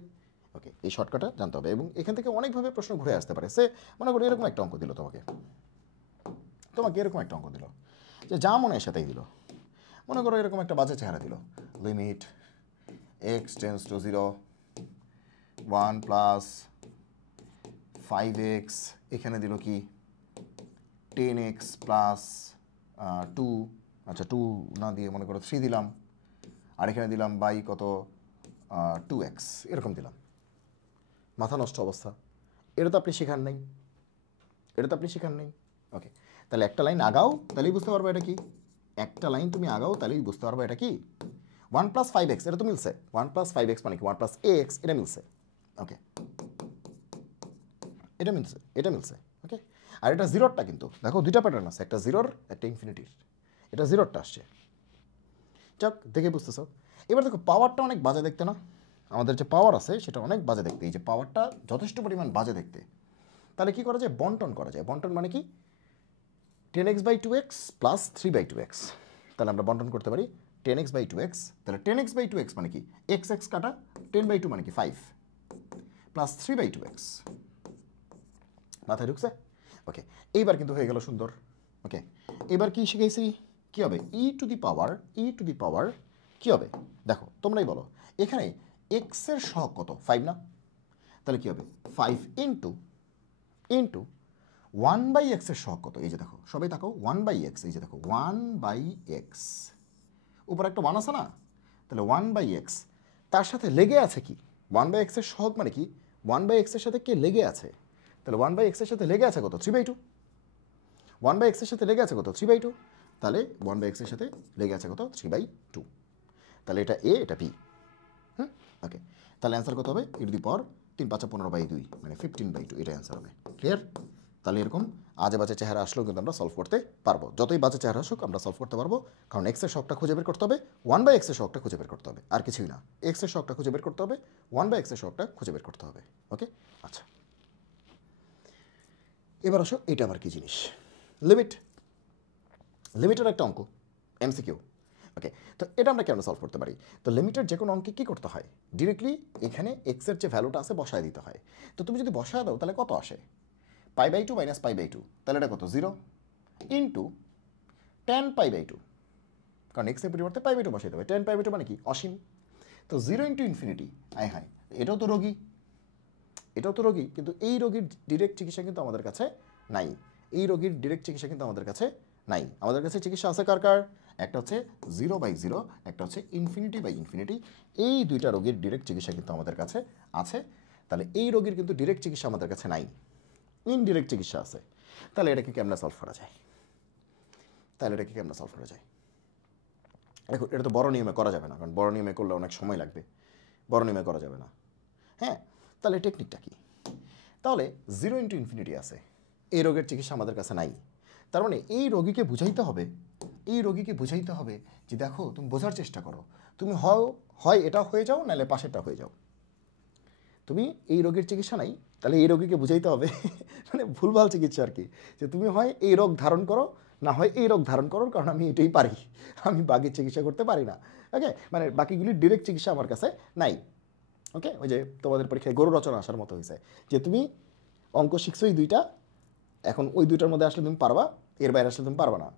ওকে, এই শর্টকাটটা জানতে হবে, এবং এখান থেকে অনেকভাবে প্রশ্ন ঘুরে আসতে পারে। সে মনে করো এরকম একটা অঙ্ক দিল তোমাকে, এরকম একটা অঙ্ক দিল যে যা মনে হয় সেটাই দিল, মনে করো এরকম একটা বাজে চেহারা দিল, limit x tends to 0, 1 plus 5x, এখানে দিল কি 10x প্লাস 2, আচ্ছা 2 না দিয়ে মনে করো 3 দিলাম, আর এখানে দিলাম বাই কত 2x, এরকম দিলাম, মাথা নষ্ট অবস্থা। এটা তো আপনি শেখান নাই, ওকে, তাহলে একটা লাইন আগাও তাহলেই বুঝতে পারবো এটা কি, একটা লাইন তুমি আগাও তাহলেই বুঝতে পারবো এটা কি 1 প্লাস 5x, এটা তো মিলছে, 1 প্লাস 5x মানে কি 1 প্লাস ax, এটা মিলছে, ওকে, এটা মিলছে, ওকে। আর এটা জিরোরটা কিন্তু দেখো দুইটা প্যাটার্ন আছে, একটা জিরোর একটা ইনফিনিটির, এটা জিরোরটা আসছে, যাক দেখে বুঝতেছ। এবার দেখো পাওয়ারটা অনেক বাজে দেখতে না, আমাদের যে পাওয়ার আছে সেটা অনেক বাজে দেখতে, এই যে পাওয়ারটা যথেষ্ট পরিমাণ বাজে দেখতে। তাহলে কি করা যায়? বন্টন করা যায়। বন্টন মানে কি? 10x/2x plus 3/2x। তাহলে আমরা বন্টন করতে পারি 10x/2x। তাহলে 10x/2x মানে কি? x কাটা 10/2 মানে কি 5 প্লাস 3/2x। মাথায় ঢুকছে? ওকে, এইবার কিন্তু হয়ে গেল সুন্দর। ওকে, এবার কি শিখেছি? কি হবে? ই টু দি পাওয়ার কি হবে? দেখো তোমরাই বলো, এখানে x এর সহগ কত? 5 না? তাহলে কি হবে? 5 ইন্টু 1/x এর সহগ কত? এই যে দেখো, সবাই দেখো 1/x, এই যে দেখো 1/x, উপর একটা 1 আছে না? তাহলে 1/x তার সাথে লেগে আছে কি? 1/x এর সহগ মানে কি? 1/x এর সাথে কে লেগে আছে? তাহলে 1/x এর সাথে লেগে আছে কত? 3/2। 1/x এর সাথে লেগে আছে কত? 3/2। তাহলে 1/x এর সাথে লেগে আছে কত? 3/2। তাহলে এটা এ, এটা বি। ওকে, তাহলে অ্যান্সার কত হবে? ই টু দি পাওয়ার 3 5 15/2 মানে 15/2, এটা অ্যান্সার হবে। ক্লিয়ার? তাহলে এরকম আজে বাজে চেহারা আসলেও কিন্তু আমরা সলভ করতে পারবো। যতই বাজে চেহারা আসুক আমরা সলভ করতে পারবো, কারণ x এর সহগটা খুঁজে বের করতে হবে, 1/x এর সহগটা খুঁজে বের করতে হবে, আর কিছুই না। x এর সহগটা খুঁজে বের করতে হবে, 1/x এর সহগটা খুঁজে বের করতে হবে। ওকে, আচ্ছা, এবার আসো এটা আবার কি জিনিস? লিমিটের একটা অঙ্ক, MCQ। ওকে, তো এটা আমরা কেন সলভ করতে পারি? তো লিমিটের যে কোনো অঙ্কে কী করতে হয়? ডিরেক্টলি এখানে x এর যে ভ্যালুটা আছে বসায় দিতে হয়। তো তুমি যদি বসায় দাও তাহলে কত আসে? π/2 মাইনাস π/2, তাহলে এটা কত? 0 ইন্টু 10π/2, কারণ x এর পরিবর্তে π/2 বসাইতে হবে। 10π/2 মানে কি? অসীম। তো 0 ইন্টু ইনফিনিটি, আয় হায়, এটাও তো রোগী, কিন্তু এই রোগীর ডিরেক্ট চিকিৎসা কিন্তু আমাদের কাছে নাই। আমাদের কাছে চিকিৎসা আছে কার? একটা হচ্ছে 0/0, একটা হচ্ছে ইনফিনিটি/ইনফিনিটি। এই দুইটা রোগীর ডিরেক্ট চিকিৎসা কিন্তু আমাদের কাছে আছে। তাহলে এই রোগীর কিন্তু ডিরেক্ট চিকিৎসা আমাদের কাছে নাই, ইনডিরেক্ট চিকিৎসা আছে। তাহলে এটাকে কেমনে সলভ করা যায়? দেখো, এটা তো বড় নিয়মে করা যাবে না, কারণ বড় নিয়মে করলে অনেক সময় লাগবে, বড় নিয়মে করা যাবে না। হ্যাঁ, তাহলে টেকনিকটা কি? তাহলে 0 ইন্টু ইনফিনিটি আছে, এই রোগের চিকিৎসা আমাদের কাছে নাই। তার মানে এই রোগীকে বুঝাইতে হবে যে দেখো, তুমি বোঝার চেষ্টা করো, তুমি হয় এটা হয়ে যাও, নাহলে পাশেরটা হয়ে যাও। তুমি এই রোগের চিকিৎসা নাই, তাহলে এই রোগীকে বুঝাইতে হবে মানে ভুলভাল চিকিৎসা আর কি, যে তুমি হয় এই রোগ ধারণ করো, না হয় এই রোগ ধারণ করো, কারণ আমি এটাই পারি, আমি বাকি চিকিৎসা করতে পারি না। ওকে, মানে বাকিগুলির ডিরেক্ট চিকিৎসা আমার কাছে নাই। ওকে, ওই যে তোমাদের পরীক্ষায় গরু রচনা আসার মতো হয়েছে, যে তুমি অঙ্ক শিখছো এই দুইটা, এখন ওই দুইটার মধ্যে আসলে তুমি পারবা, এর বাইরে আসলে তুমি পারবা না।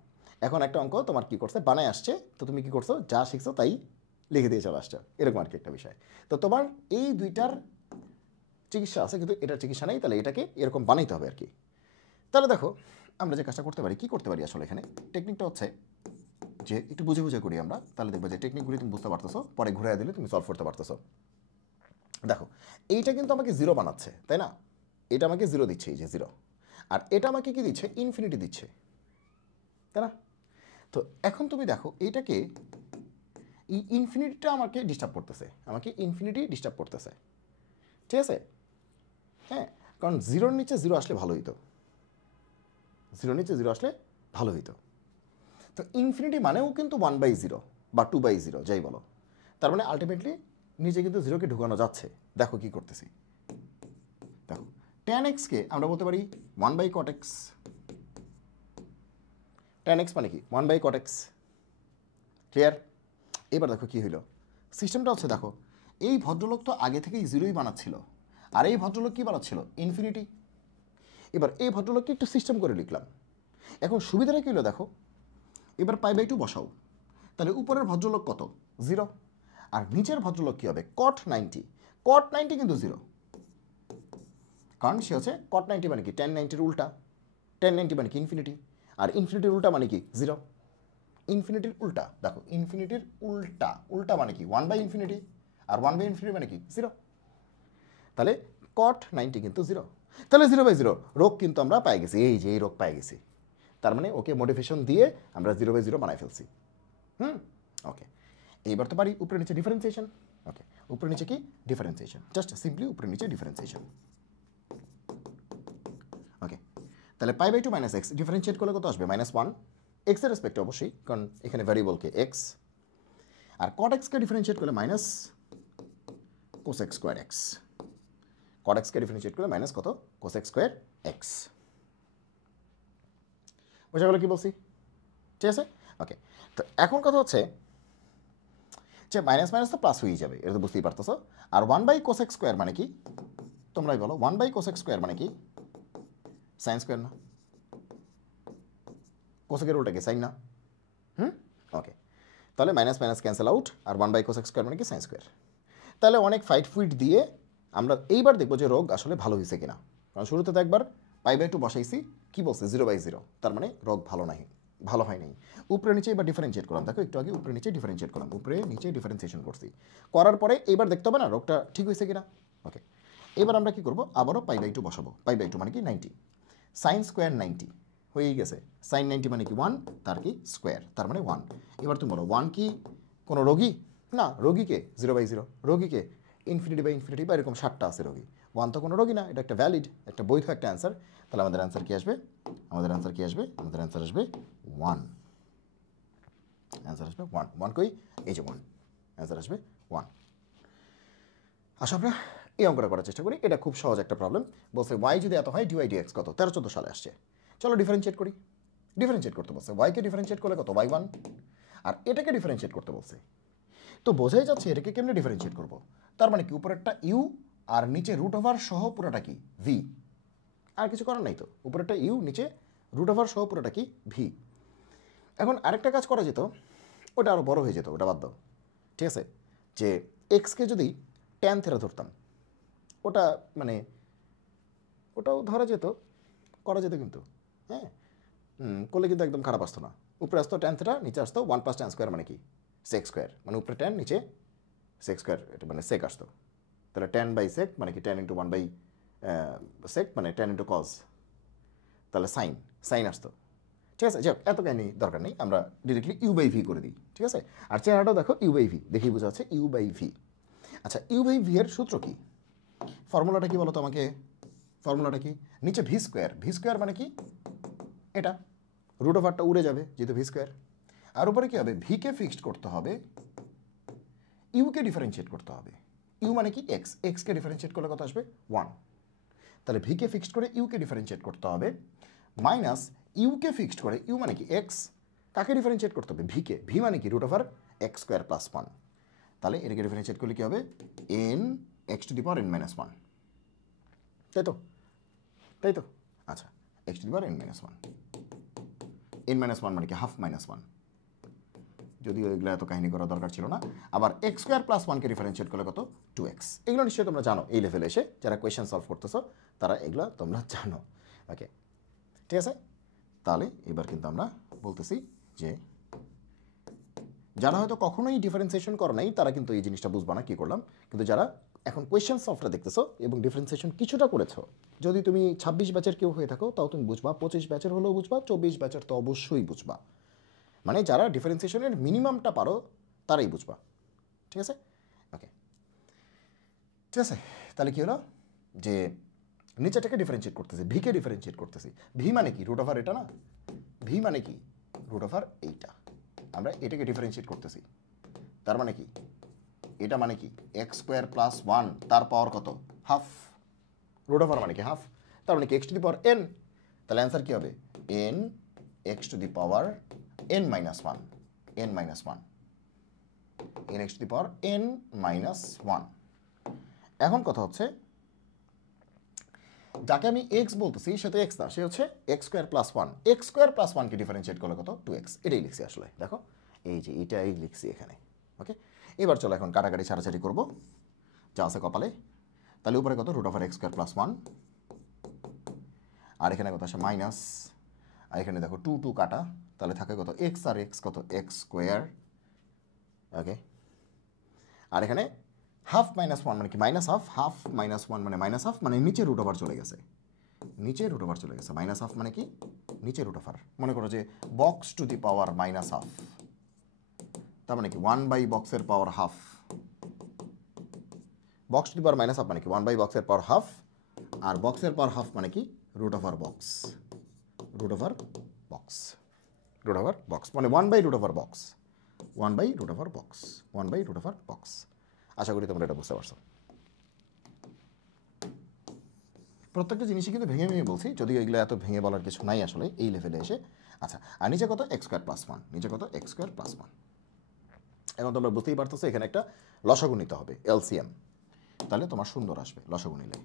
এখন একটা অঙ্ক তোমার কি করছে, বানায় আসছে, তো তুমি কি করছো, যা শিখছো তাই লিখে দিয়ে চলে আসছো, এরকম আর কি একটা বিষয়। তো তোমার এই দুইটার চিকিৎসা আছে, কিন্তু এটার চিকিৎসা নেই, তাহলে এটাকে এরকম বানাইতে হবে আর কি। তাহলে দেখো, আমরা যে কাজটা করতে পারি, কি করতে পারি আসলে এখানে টেকনিকটা হচ্ছে যে একটু বুঝে করি আমরা, তাহলে দেখবে যে টেকনিকগুলি তুমি বুঝতে পারতেছো, পরে ঘুরে দিলে তুমি সলভ করতে পারতেছো। দেখো, এইটা কিন্তু আমাকে 0 বানাচ্ছে, তাই না? এটা আমাকে 0 দিচ্ছে, এই যে 0, আর এটা আমাকে কি দিচ্ছে? ইনফিনিটি দিচ্ছে, তাই না? তো এখন তুমি দেখো, এইটাকে এই ইনফিনিটিটা আমাকে ডিস্টার্ব করতেছে, ঠিক আছে? হ্যাঁ, কারণ 0-র নিচে 0 আসলে ভালো হইতো, তো ইনফিনিটি মানেও কিন্তু 1/0 বা 2/0 যাই বলো, তার মানে আলটিমেটলি নিচে কিন্তু 0কে ঢুকানো যাচ্ছে। দেখো কি করতেছি, দেখো tan x কে আমরা বলতে পারি 1/cot x। tan x মানে কি? 1/cot x। ক্লিয়ার? এবার দেখো কি হইল, সিস্টেমটা হচ্ছে, দেখো এই ভদ্রলোক তো আগে থেকেই 0ই বানাচ্ছিল, আর এই ভদ্রলোক কি বানাচ্ছিল? ইনফিনিটি। এবার এই ভদ্রলোককে একটু সিস্টেম করে লিখলাম। এখন সুবিধাটা কী হলো দেখো, এবার π/2 বসাও, তাহলে উপরের ভদ্রলোক কত? 0, আর নিচের ভদ্রলোক কী হবে? cot 90 কিন্তু 0, কারণ সে হচ্ছে cot 90 মানে কি? tan 90-র উল্টা, tan 90 মানে কি? ইনফিনিটি, আর ইনফিনিটির উল্টা মানে কি? 0। ইনফিনিটির উল্টা, দেখো ইনফিনিটির উল্টা মানে কি? 1/∞, আর 1/∞ মানে কি? 0। তাহলে cot 90 কিন্তু 0, তাহলে 0/0 রোগ কিন্তু আমরা পাই গেছি, এই যে এই রোগ পাই গেছি, তার মানে ওকে মোটিভেশন দিয়ে আমরা 0/0 বানাই ফেলছি। ওকে, এইবার তো পারি উপরে নিচে ডিফারেন্সিয়েশন। ওকে, উপরে নিচে কি? ডিফারেন্সিয়েশন, জাস্ট সিম্পলি উপরে নিচে ডিফারেন্সিয়েশন। ওকে, তাহলে π/2 মাইনাস এক্স ডিফারেন্সিয়েট করলে কত আসবে? -1, এক্সের রেসপেক্টে অবশ্যই, কারণ এখানে ভ্যারিয়েবলকে এক্স, আর cot x কে ডিফারেন্সিয়েট করলে কোসেক স্কোয়ার এক্স, কট এক্সকে ডিফারেন্সিয়েট করে মাইনাস কত কোসেক স্কোয়ার এক্স। বোঝা গেল কি বলছি? ঠিক আছে, ওকে। তো এখন কথা হচ্ছে যে মাইনাস মাইনাস তো প্লাস হয়ে যাবে, এটা তো বুঝতেই পারতেছো। আর 1/কোসেক স্কোয়ার মানে কি, তোমরাই বলো, 1/কোসেক স্কোয়ার মানে কি? সাইন স্কোয়ার না? কোসেকের উল্টা কি সাইন না? ওকে, তাহলে মাইনাস মাইনাস ক্যান্সেল আউট, আর 1/কোসেক স্কোয়ার মানে কি সাইন স্কোয়ার। তাহলে অনেক ফাইট ফুইট দিয়ে আমরা এইবার দেখবো যে রোগ আসলে ভালো হয়েছে কিনা। কারণ শুরুতে তো একবার π/2 বসাইছি, কি বলছে 0/0, তার মানে রোগ ভালো হয় নাই। উপরে নিচে এবার ডিফারেন্সিয়েট করলাম, দেখো একটু আগে উপরে নিচে ডিফারেন্সিয়েট করলাম, উপরে নিচে ডিফারেন্সিয়েশন করছি, করার পরে এইবার দেখতে হবে না রোগটা ঠিক হয়েছে কিনা। ওকে, এবার আমরা কি করবো, আবারও π/2 বসাবো। π/2 মানে কি 90, সাইন স্কোয়ার 90 হয়েই গেছে। সাইন 90 মানে কি 1, তার কি স্কোয়ার, তার মানে 1। এবার তুমি বলো 1 কি কোনো রোগী না? রোগীকে 0/0, রোগীকে ∞/∞ বা এরকম 60টা আছে রোগী, 1 তো কোনো রোগী না, এটা একটা ভ্যালিড, একটা বৈধ একটা অ্যান্সার। তাহলে আমাদের অ্যান্সার কি আসবে? আমাদের অ্যান্সার কি আসবে? আমাদের অ্যান্সার আসবে 1। অ্যান্সার আসবে 1। 1 কই? এই যে 1, অ্যান্সার আসবে 1। আসলে আমরা এই অঙ্কটা করার চেষ্টা করি, এটা খুব সহজ একটা প্রবলেম। বলছে y যদি এত হয় dy/dx কত, 13-14 সালে আসছে। চলো ডিফারেন্সিয়েট করি। ডিফারেন্সিয়েট করতে বলছে, y-কে ডিফারেন্সিয়েট করলে কত, y1, আর এটাকে ডিফারেন্সিয়েট করতে বলছে। তো বোঝাই যাচ্ছে এটাকে কেমনে ডিফারেন্সিয়েট করবো। তার মানে কি উপরেরটা ইউ আর নিচে রুট ওভার সহ পুরোটা কি ভি, আর কিছু করার নাই তো। উপরেরটা ইউ, নিচে রুট ওভার সহ পুরোটা কি ভি। এখন আরেকটা কাজ করা যেত, ওটা আরও বড় হয়ে যেত, ওটা বাদ দাও। ঠিক আছে, যে এক্সকে যদি ট্যান থেরা ধরতাম, ওটা মানে ওটাও ধরা যেত, করা যেত কিন্তু, হ্যাঁ করলে কিন্তু একদম খারাপ আসতো না। উপরে আসতো ট্যান থেটা, নিচে আসতো 1 + tan স্কোয়ার মানে কি সেক স্কোয়ার, মানে উপরে ট্যান নিচে সেক স্কোয়ার, এটা মানে সেক আসতো। তাহলে tan/sec মানে কি tan × 1/sec মানে tan × cos, তাহলে সাইন আসতো। ঠিক আছে, যাক এত কাহিনি দরকার নেই, আমরা ডিরেক্টলি u/v করে দিই। ঠিক আছে, আর চেহারাটাও দেখো u/v, দেখেই বোঝা যাচ্ছে u/v। আচ্ছা, u/v এর সূত্র কি, ফর্মুলাটা কি বলো তো আমাকে? ফর্মুলাটা কি? নিচে ভি স্কোয়ার মানে কি এটা, রুট ওভারটা উড়ে যাবে যেহেতু ভি স্কোয়ার। আর উপরে কী হবে, ভিকে ফিক্সড করতে হবে, ইউকে ডিফারেন্সিয়েট করতে হবে। ইউ মানে কি এক্স, এক্সকে ডিফারেন্সিয়েট করলে কত আসবে 1। তাহলে ভিকে ফিক্সড করে ইউকে ডিফারেন্সিয়েট করতে হবে, মাইনাস ইউকে ফিক্সড করে, ইউ মানে কি এক্স, কাকে ডিফারেন্সিয়েট করতে হবে, ভিকে, ভি মানে কি √x² + 1। তাহলে এটাকে ডিফারেন্সিয়েট করলে কী হবে, n(x⁻n−1), তাই তো? তাই তো, আচ্ছা, x⁻n−1, n-1 মানে কি ½ -1, যদিও এগুলো এত কাহিনী করার দরকার ছিল না। আবার x² + 1কে ডিফারেন্সিয়েট করলে কত, 2x। এগুলো নিশ্চয়ই তোমরা জানো, এই লেভেলে এসে যারা কোয়েশ্চেন সলভ করতেছো তারা এগুলো তোমরা জানো। ওকে, ঠিক আছে। তাহলে এবার কিন্তু আমরা বলতেছি যে যারা হয়তো কখনোই ডিফারেন্সিয়েশন করো নাই তারা কিন্তু এই জিনিসটা বুঝবা না কী করলাম, কিন্তু যারা এখন কোয়েশ্চেন সলভটা দেখতেছো এবং ডিফারেন্সিয়েশন কিছুটা করেছো, যদি তুমি 26 ব্যাচের কেউ হয়ে থাকো তাও তুমি বুঝবা, 25 ব্যাচের হলেও বুঝবা, 24 ব্যাচের তো অবশ্যই বুঝবা। মানে যারা ডিফারেন্সিয়েশনের মিনিমামটা পারো তারাই বুঝবা। ঠিক আছে, ওকে, ঠিক আছে। তাহলে কী হলো যে নিচেটাকে ডিফারেন্সিয়েট করতেছি, ভিকে ডিফারেন্সিয়েট করতেছি। ভি মানে কি √, এটা না, ভি মানে কি √, এইটা আমরা এটাকে ডিফারেন্সিয়েট করতেছি। তার মানে কি, এটা মানে কি x² + 1 তার পাওয়ার কত, হাফ, √, মানে কি হাফ, তার মানে কি x⁻n। তাহলে অ্যান্সার কী হবে, n(x⁻n−1), n(x⁻n−1). এখন কথা হচ্ছে যাকে আমি এক্স বলতেছি সে তো এক্স না, সে হচ্ছে x² + 1। x² + 1কে ডিফারেন্সিয়েট করলে কত, 2x। এটাই লিখছি আসলে, দেখো এই যে এটাই লিখছি এখানে। ওকে, এবার চলো এখন কাটাকাটি ছাড়াছাড়ি করবো যা আছে কপালে। তাহলে উপরে কত, √x² + 1, আর এখানে কত আসে মাইনাস, আর এখানে দেখো 2 2 কাটা, তাহলে থাকে কত এক্স আর এক্স কত x²। ওকে, আর এখানে ½-1 মানে কি -½ ½-1 মানে -½ মানে নিচে √, চলে গেছে, নিচে √, চলে গেছে। -½ মানে কি নিচে √। মনে করো যে x⁻⁻², তার মানে কি 1/বক্সের পাওয়ার হাফ, x⁻⁻² মানে কি 1/বক্সের পাওয়ার হাফ, আর বক্সের পাওয়ার হাফ মানে কি √বক্স, √বক্স মানে 1/√বক্স, 1/√বক্স, 1/√বক্স। আশা করি তোমরা এটা বুঝতে পারছো। প্রত্যেকটা জিনিসই কিন্তু ভেঙে ভেঙে বলছি, যদিও এগুলো এত ভেঙে বলার কিছু নাই আসলে এই লেভেলে এসে। আচ্ছা, আর নিচে কত এক্স স্কোয়ার প্লাস ওয়ান, নিচে কত এক্স স্কোয়ার প্লাস ওয়ান। এখন তোমরা বুঝতেই পারতেছো এখানে একটা লসাগু নিতে হবে, এলসিএম, তাহলে তোমার সুন্দর আসবে লসাগু নিলে।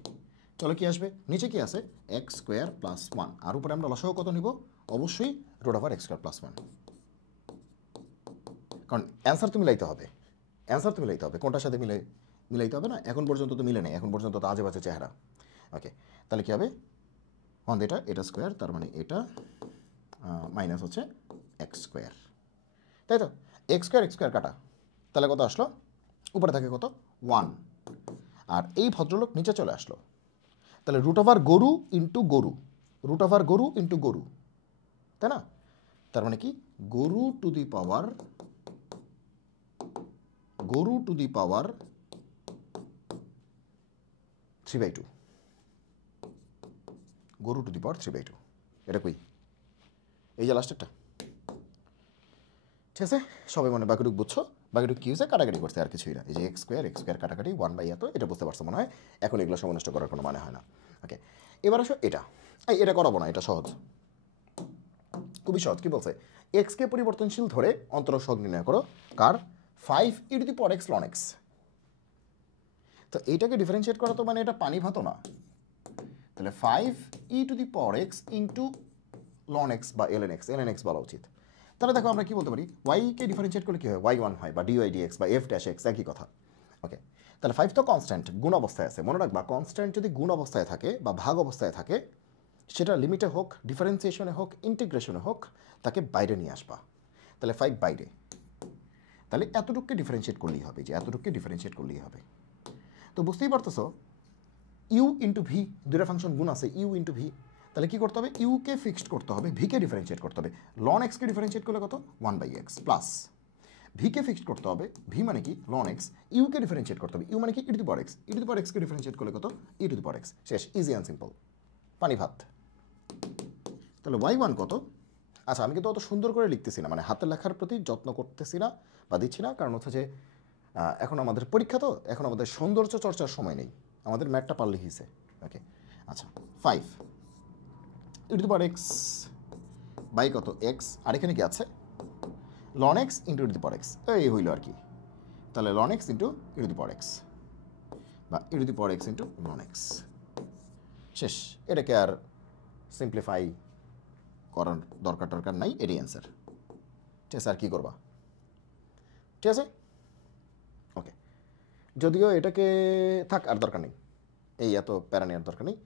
চলো কি আসবে, নিচে কি আছে এক্স স্কোয়ার প্লাস ওয়ান, আর উপরে আমরা লসাগু কত নিব, অবশ্যই root over x square plus one, কারণ অ্যান্সার তো মিলাইতে হবে, অ্যান্সার তো মিলাইতে হবে, কোনটার সাথে মিলাইতে হবে না। এখন পর্যন্ত তো মিলে নেই, এখন পর্যন্ত তো আজে বাজে চেহারা। ওকে, তাহলে কী হবে, ওয়ান এটা স্কোয়ার, তার মানে এটা মাইনাস হচ্ছে এক্স স্কোয়ার, তাই তো। এক্স স্কোয়ার কাটা, তাহলে কত আসলো, উপরে থাকে কত ওয়ান, আর এই ভদ্রলোক নিচে চলে আসলো, তাহলে রুট ওভার গরু ইন্টু গরু, রুট ওভার গরু ইন্টু গরু, তাই না। তার মানে কি গরু টু দি পাওয়ার 3/2, গরু টু দি পাওয়ার 3/2, এটা কই, এই যে লাস্টেরটা, ঠিক আছে। সবাই মনে বাকিটুক বুঝছো, বাকিটুক কী হয়েছে, কাটাকাটি করছে আর কিছুই না। এই যে এক্স স্কোয়ার কাটাকাটি 1/, এত এটা বুঝতে পারছো মনে হয়। এখন এগুলো সময় নষ্ট করার কোনো মানে হয় না। ওকে, এবার আসো এটা করাবো না, এটা সহজ, খুবই সহজ। কি বলছে, এক্সকে পরিবর্তনশীল ধরে অন্তরসহগ নির্ণয় করো, কার 5e two the power x ln x। তো এইটাকে ডিফারেন্সিয়েট করা তো মানে এটা পানি ভাতো না, তাহলে 5e two the power x into ln x বা ln x বলা উচিত। তাহলে দেখো আমরা কি বলতে পারি, y-কে ডিফারেন্সিয়েট করলে কি হয়, y1 হয়, বা dy dx বা f ড্যাশ x, একই কথা। ওকে, তাহলে 5 তো কনস্ট্যান্ট, গুণ অবস্থায় আছে, মনে রাখবা কনস্ট্যান্ট যদি গুণ অবস্থায় থাকে বা ভাগ অবস্থায় থাকে, সেটা লিমিটে হোক, ডিফারেন্সিয়েশনে হোক, ইন্টিগ্রেশনে হোক, তাকে বাইরে নিয়ে আসবা। তাহলে 5 বাইরে, তাহলে এতটুকুকে ডিফারেন্সিয়েট করলেই হবে, যে এতটুকুকে ডিফারেন্সিয়েট করলেই হবে। তো বুঝতেই পারতেছো ইউ ইন্টু ভি, দুটা ফাংশন গুণ আছে, ইউ ইন্টু ভি, তাহলে কী করতে হবে, ইউকে ফিক্সড করতে হবে, ভিকে ডিফারেন্সিয়েট করতে হবে। লন এক্সকে ডিফারেন্সিয়েট করলে কত 1/x প্লাস ভিকে ফিক্সড করতে হবে, ভি মানে কি লন এক্স, ইউকে ডিফারেন্সিয়েট করতে হবে, ইউ মানে কি ই টু দি পাওয়ার এক্সকে ডিফারেন্সিয়েট করলে কত ই টু দি পাওয়ার এক্স, শেষ, ইজি অ্যান্ড সিম্পল, পানি ভাত। তাহলে y1 কত, আচ্ছা আমি কিন্তু অত সুন্দর করে লিখতেছি না, মানে হাতের লেখার প্রতি যত্ন করতেছি না বা দিচ্ছি না, কারণ হচ্ছে যে এখন আমাদের পরীক্ষা, তো এখন আমাদের সৌন্দর্য চর্চার সময় নেই, আমাদের ম্যাথটা পারলে হিসে। ওকে, আচ্ছা 5 e to the power x by কত এক্স, আর এখানে কি আছে ln x into e to the power x, এই হইল আর কি। তাহলে ln x into e to the power x বা e to the power x into ln x, শেষ। এটাকে আর সিম্পলিফাই করার দরকার নাই, এটাই অ্যান্সার, ঠিক আছে। আর কী করবা, ঠিক আছে। ওকে, যদিও এটাকে থাক, আর দরকার নেই, এই এত প্যারা নেওয়ার দরকার নেই,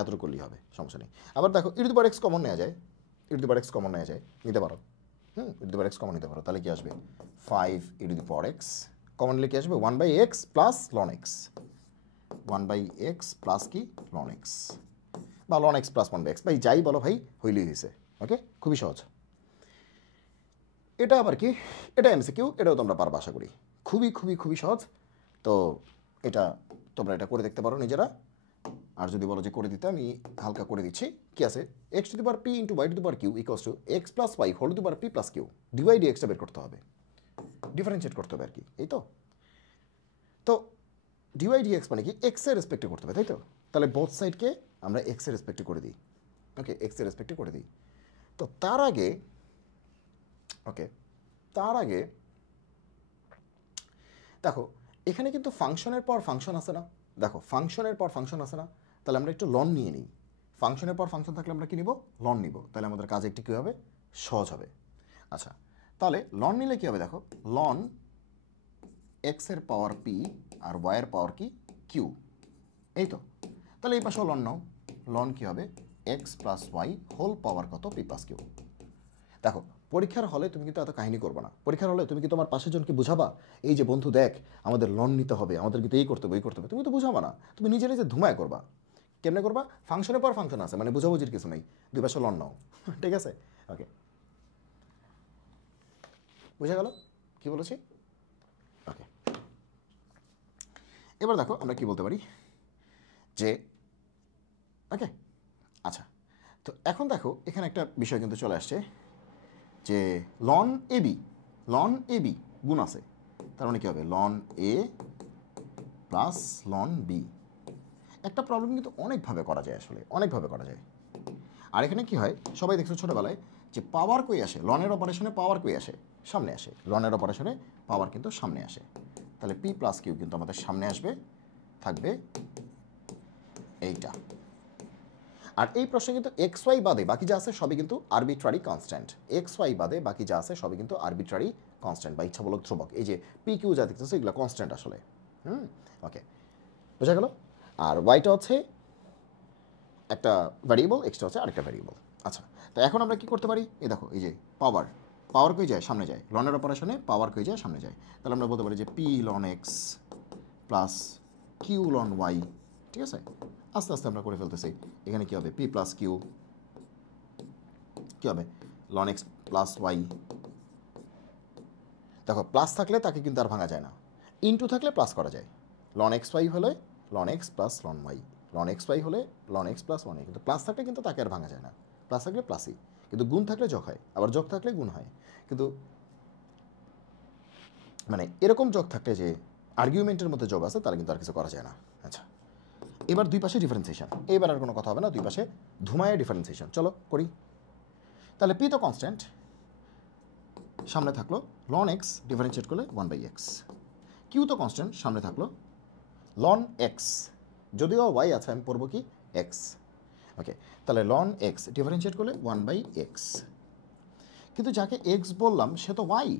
এতটুকু করলেই হবে, সমস্যা নেই। আবার দেখো e to the power x common নেওয়া যায়, e to the power x common নেওয়া যায়, নিতে পারো, e to the power x common নিতে পারো, তাহলে কি আসবে 5 e to the power x, common নিলে কি আসবে 1/x plus ln x, 1/x plus কি লন এক্স, বা লন এক্স প্লাস 1/x, ভাই যাই বলো ভাই, হইলেই হয়েছে। ওকে, খুবই সহজ। এটা আবার কি, এটা এমসিকিউ, এটাও তোমরা পারবা আশা করি, খুবই খুবই খুবই সহজ। তো এটা তোমরা এটা করে দেখতে পারো নিজেরা, আর যদি বলো যে করে দিতে, আমি হালকা করে দিচ্ছি। কি আছে, x to the power p into y to the power q equals to x plus y whole to the power p plus q, d y d এক্সটা বের করতে হবে, ডিফারেন্সিয়েট করতে হবে আর কি, এই তো। তো ডিওয়াই ডি এক্স মানে কি এক্সের রেসপেক্টে করতে হবে, তাই তো। তাহলে বোথ সাইডকে আমরা এক্সের রেসপেক্টে করে দিই, ওকে, এক্সের রেসপেক্টে করে দিই। তো তার আগে, ওকে, তার আগে দেখো এখানে কিন্তু ফাংশনের পর ফাংশন আছে না, দেখো ফাংশনের পর ফাংশন আছে না, তাহলে আমরা একটু লন নিয়ে নিই। ফাংশনের পর ফাংশন থাকলে আমরা কী নিব, লন নিব, তাহলে আমাদের কাজ একটু কী হবে, সহজ হবে। আচ্ছা, তাহলে লন নিলে কী হবে, দেখো লন এক্সের পাওয়ার পি আর ওয়াইয়ের পাওয়ার কি কিউ, এই তো। তাহলে এই পাশেও লন নাও, লন কী হবে x plus y whole power কত পি প্লাস কিউ। দেখো পরীক্ষার হলে তুমি কিন্তু এত কাহিনী করবে না, পরীক্ষার হলে তুমি কি তোমার পাশের জনকে বুঝাবা, এই যে বন্ধু দেখ আমাদের লন নিতে হবে, আমাদের কিন্তু এই করতে হবে, এই করতে হবে, তুমি তো বুঝাবা না, তুমি নিজে নিজে ধুমায় করবা। কেমনে করবা, ফাংশনের পর ফাংশন আছে, মানে বুঝাবুঝির কিছু নেই, দুই পাশে লন নাও, ঠিক আছে। ওকে, বুঝা গেল কি বলেছি। ওকে, এবার দেখো আমরা কি বলতে পারি যে, ওকে আচ্ছা, তো এখন দেখো এখানে একটা বিষয় কিন্তু চলে আসছে যে লন এ বি গুণ আছে, তার মানে কী হবে লন এ প্লাস লন বি। একটা প্রবলেম কিন্তু অনেকভাবে করা যায়, আসলে অনেকভাবে করা যায়। আর এখানে কি হয়, সবাই দেখছো ছোটোবেলায় যে পাওয়ার কই আসে, লনের অপারেশনে পাওয়ার কই আসে, সামনে আসে। লনের অপারেশনে পাওয়ার কিন্তু সামনে আসে। তাহলে পি প্লাস কিউ কিন্তু আমাদের সামনে আসবে, থাকবে এইটা। আর এই প্রশ্নে কিন্তু এক্স ওয়াই বাদে বাকি যা আছে সবই কিন্তু আরবিট্রারি কনস্ট্যান্ট। এক্স ওয়াই বাদে বাকি যা আছে সবই কিন্তু আরবিট্রারি কনস্ট্যান্ট বা ইচ্ছামূলক ধ্রুবক। এই যে পি কিউ যা দেখতেছে এগুলো কনস্ট্যান্ট আসলে। ওকে, বোঝা গেল। আর ওয়াইটা হচ্ছে একটা ভ্যারিয়েবল, এক্সটা হচ্ছে আরেকটা ভ্যারিয়েবল। আচ্ছা, তো এখন আমরা কি করতে পারি, এই দেখো এই যে পাওয়ার, পাওয়ার কই যায়, সামনে যায়। লনের অপারেশনে পাওয়ার কই যায়, সামনে যায়। তাহলে আমরা বলতে পারি যে p ln x plus q ln y. ঠিক আছে, আস্তে আস্তে আমরা করে ফেলতেছি। এখানে কী হবে, পি প্লাস কিউ কী হবে, লন এক্স প্লাস ওয়াই। দেখো প্লাস থাকলে তাকে কিন্তু আর ভাঙা যায় না, ইনটু থাকলে প্লাস করা যায়। লন এক্স ওয়াই হলে ln x plus ln y, ln x y হলে ln x plus one y. কিন্তু প্লাস থাকলে কিন্তু তাকে আর ভাঙা যায় না, প্লাস থাকলে প্লাসই, কিন্তু গুণ থাকলে যোগ হয়, আবার যোগ থাকলে গুণ হয়। কিন্তু মানে এরকম যোগ থাকলে যে আর্গুমেন্টের মধ্যে যোগ আছে, তারা কিন্তু আর কিছু করা যায় না। আচ্ছা, এবার দুই পাশে ডিফারেন্সিয়েশন, এবার আর কোনো কথা হবে না, দুই পাশে ধুমায় ডিফারেন্সিয়েশন। চলো করি। তাহলে পি তো কনস্ট্যান্ট, সামনে থাকলো লন এক্স, ডিফারেন্সিয়েট করলে 1/x। কিউ তো কনস্ট্যান্ট, সামনে থাকলো লন এক্স, যদিও ওয়াই আছে আমি পড়বো কি এক্স। ওকে, তাহলে লন এক্স ডিফারেন্সিয়েট করলে 1/x। কিন্তু যাকে এক্স বললাম সে তো ওয়াই,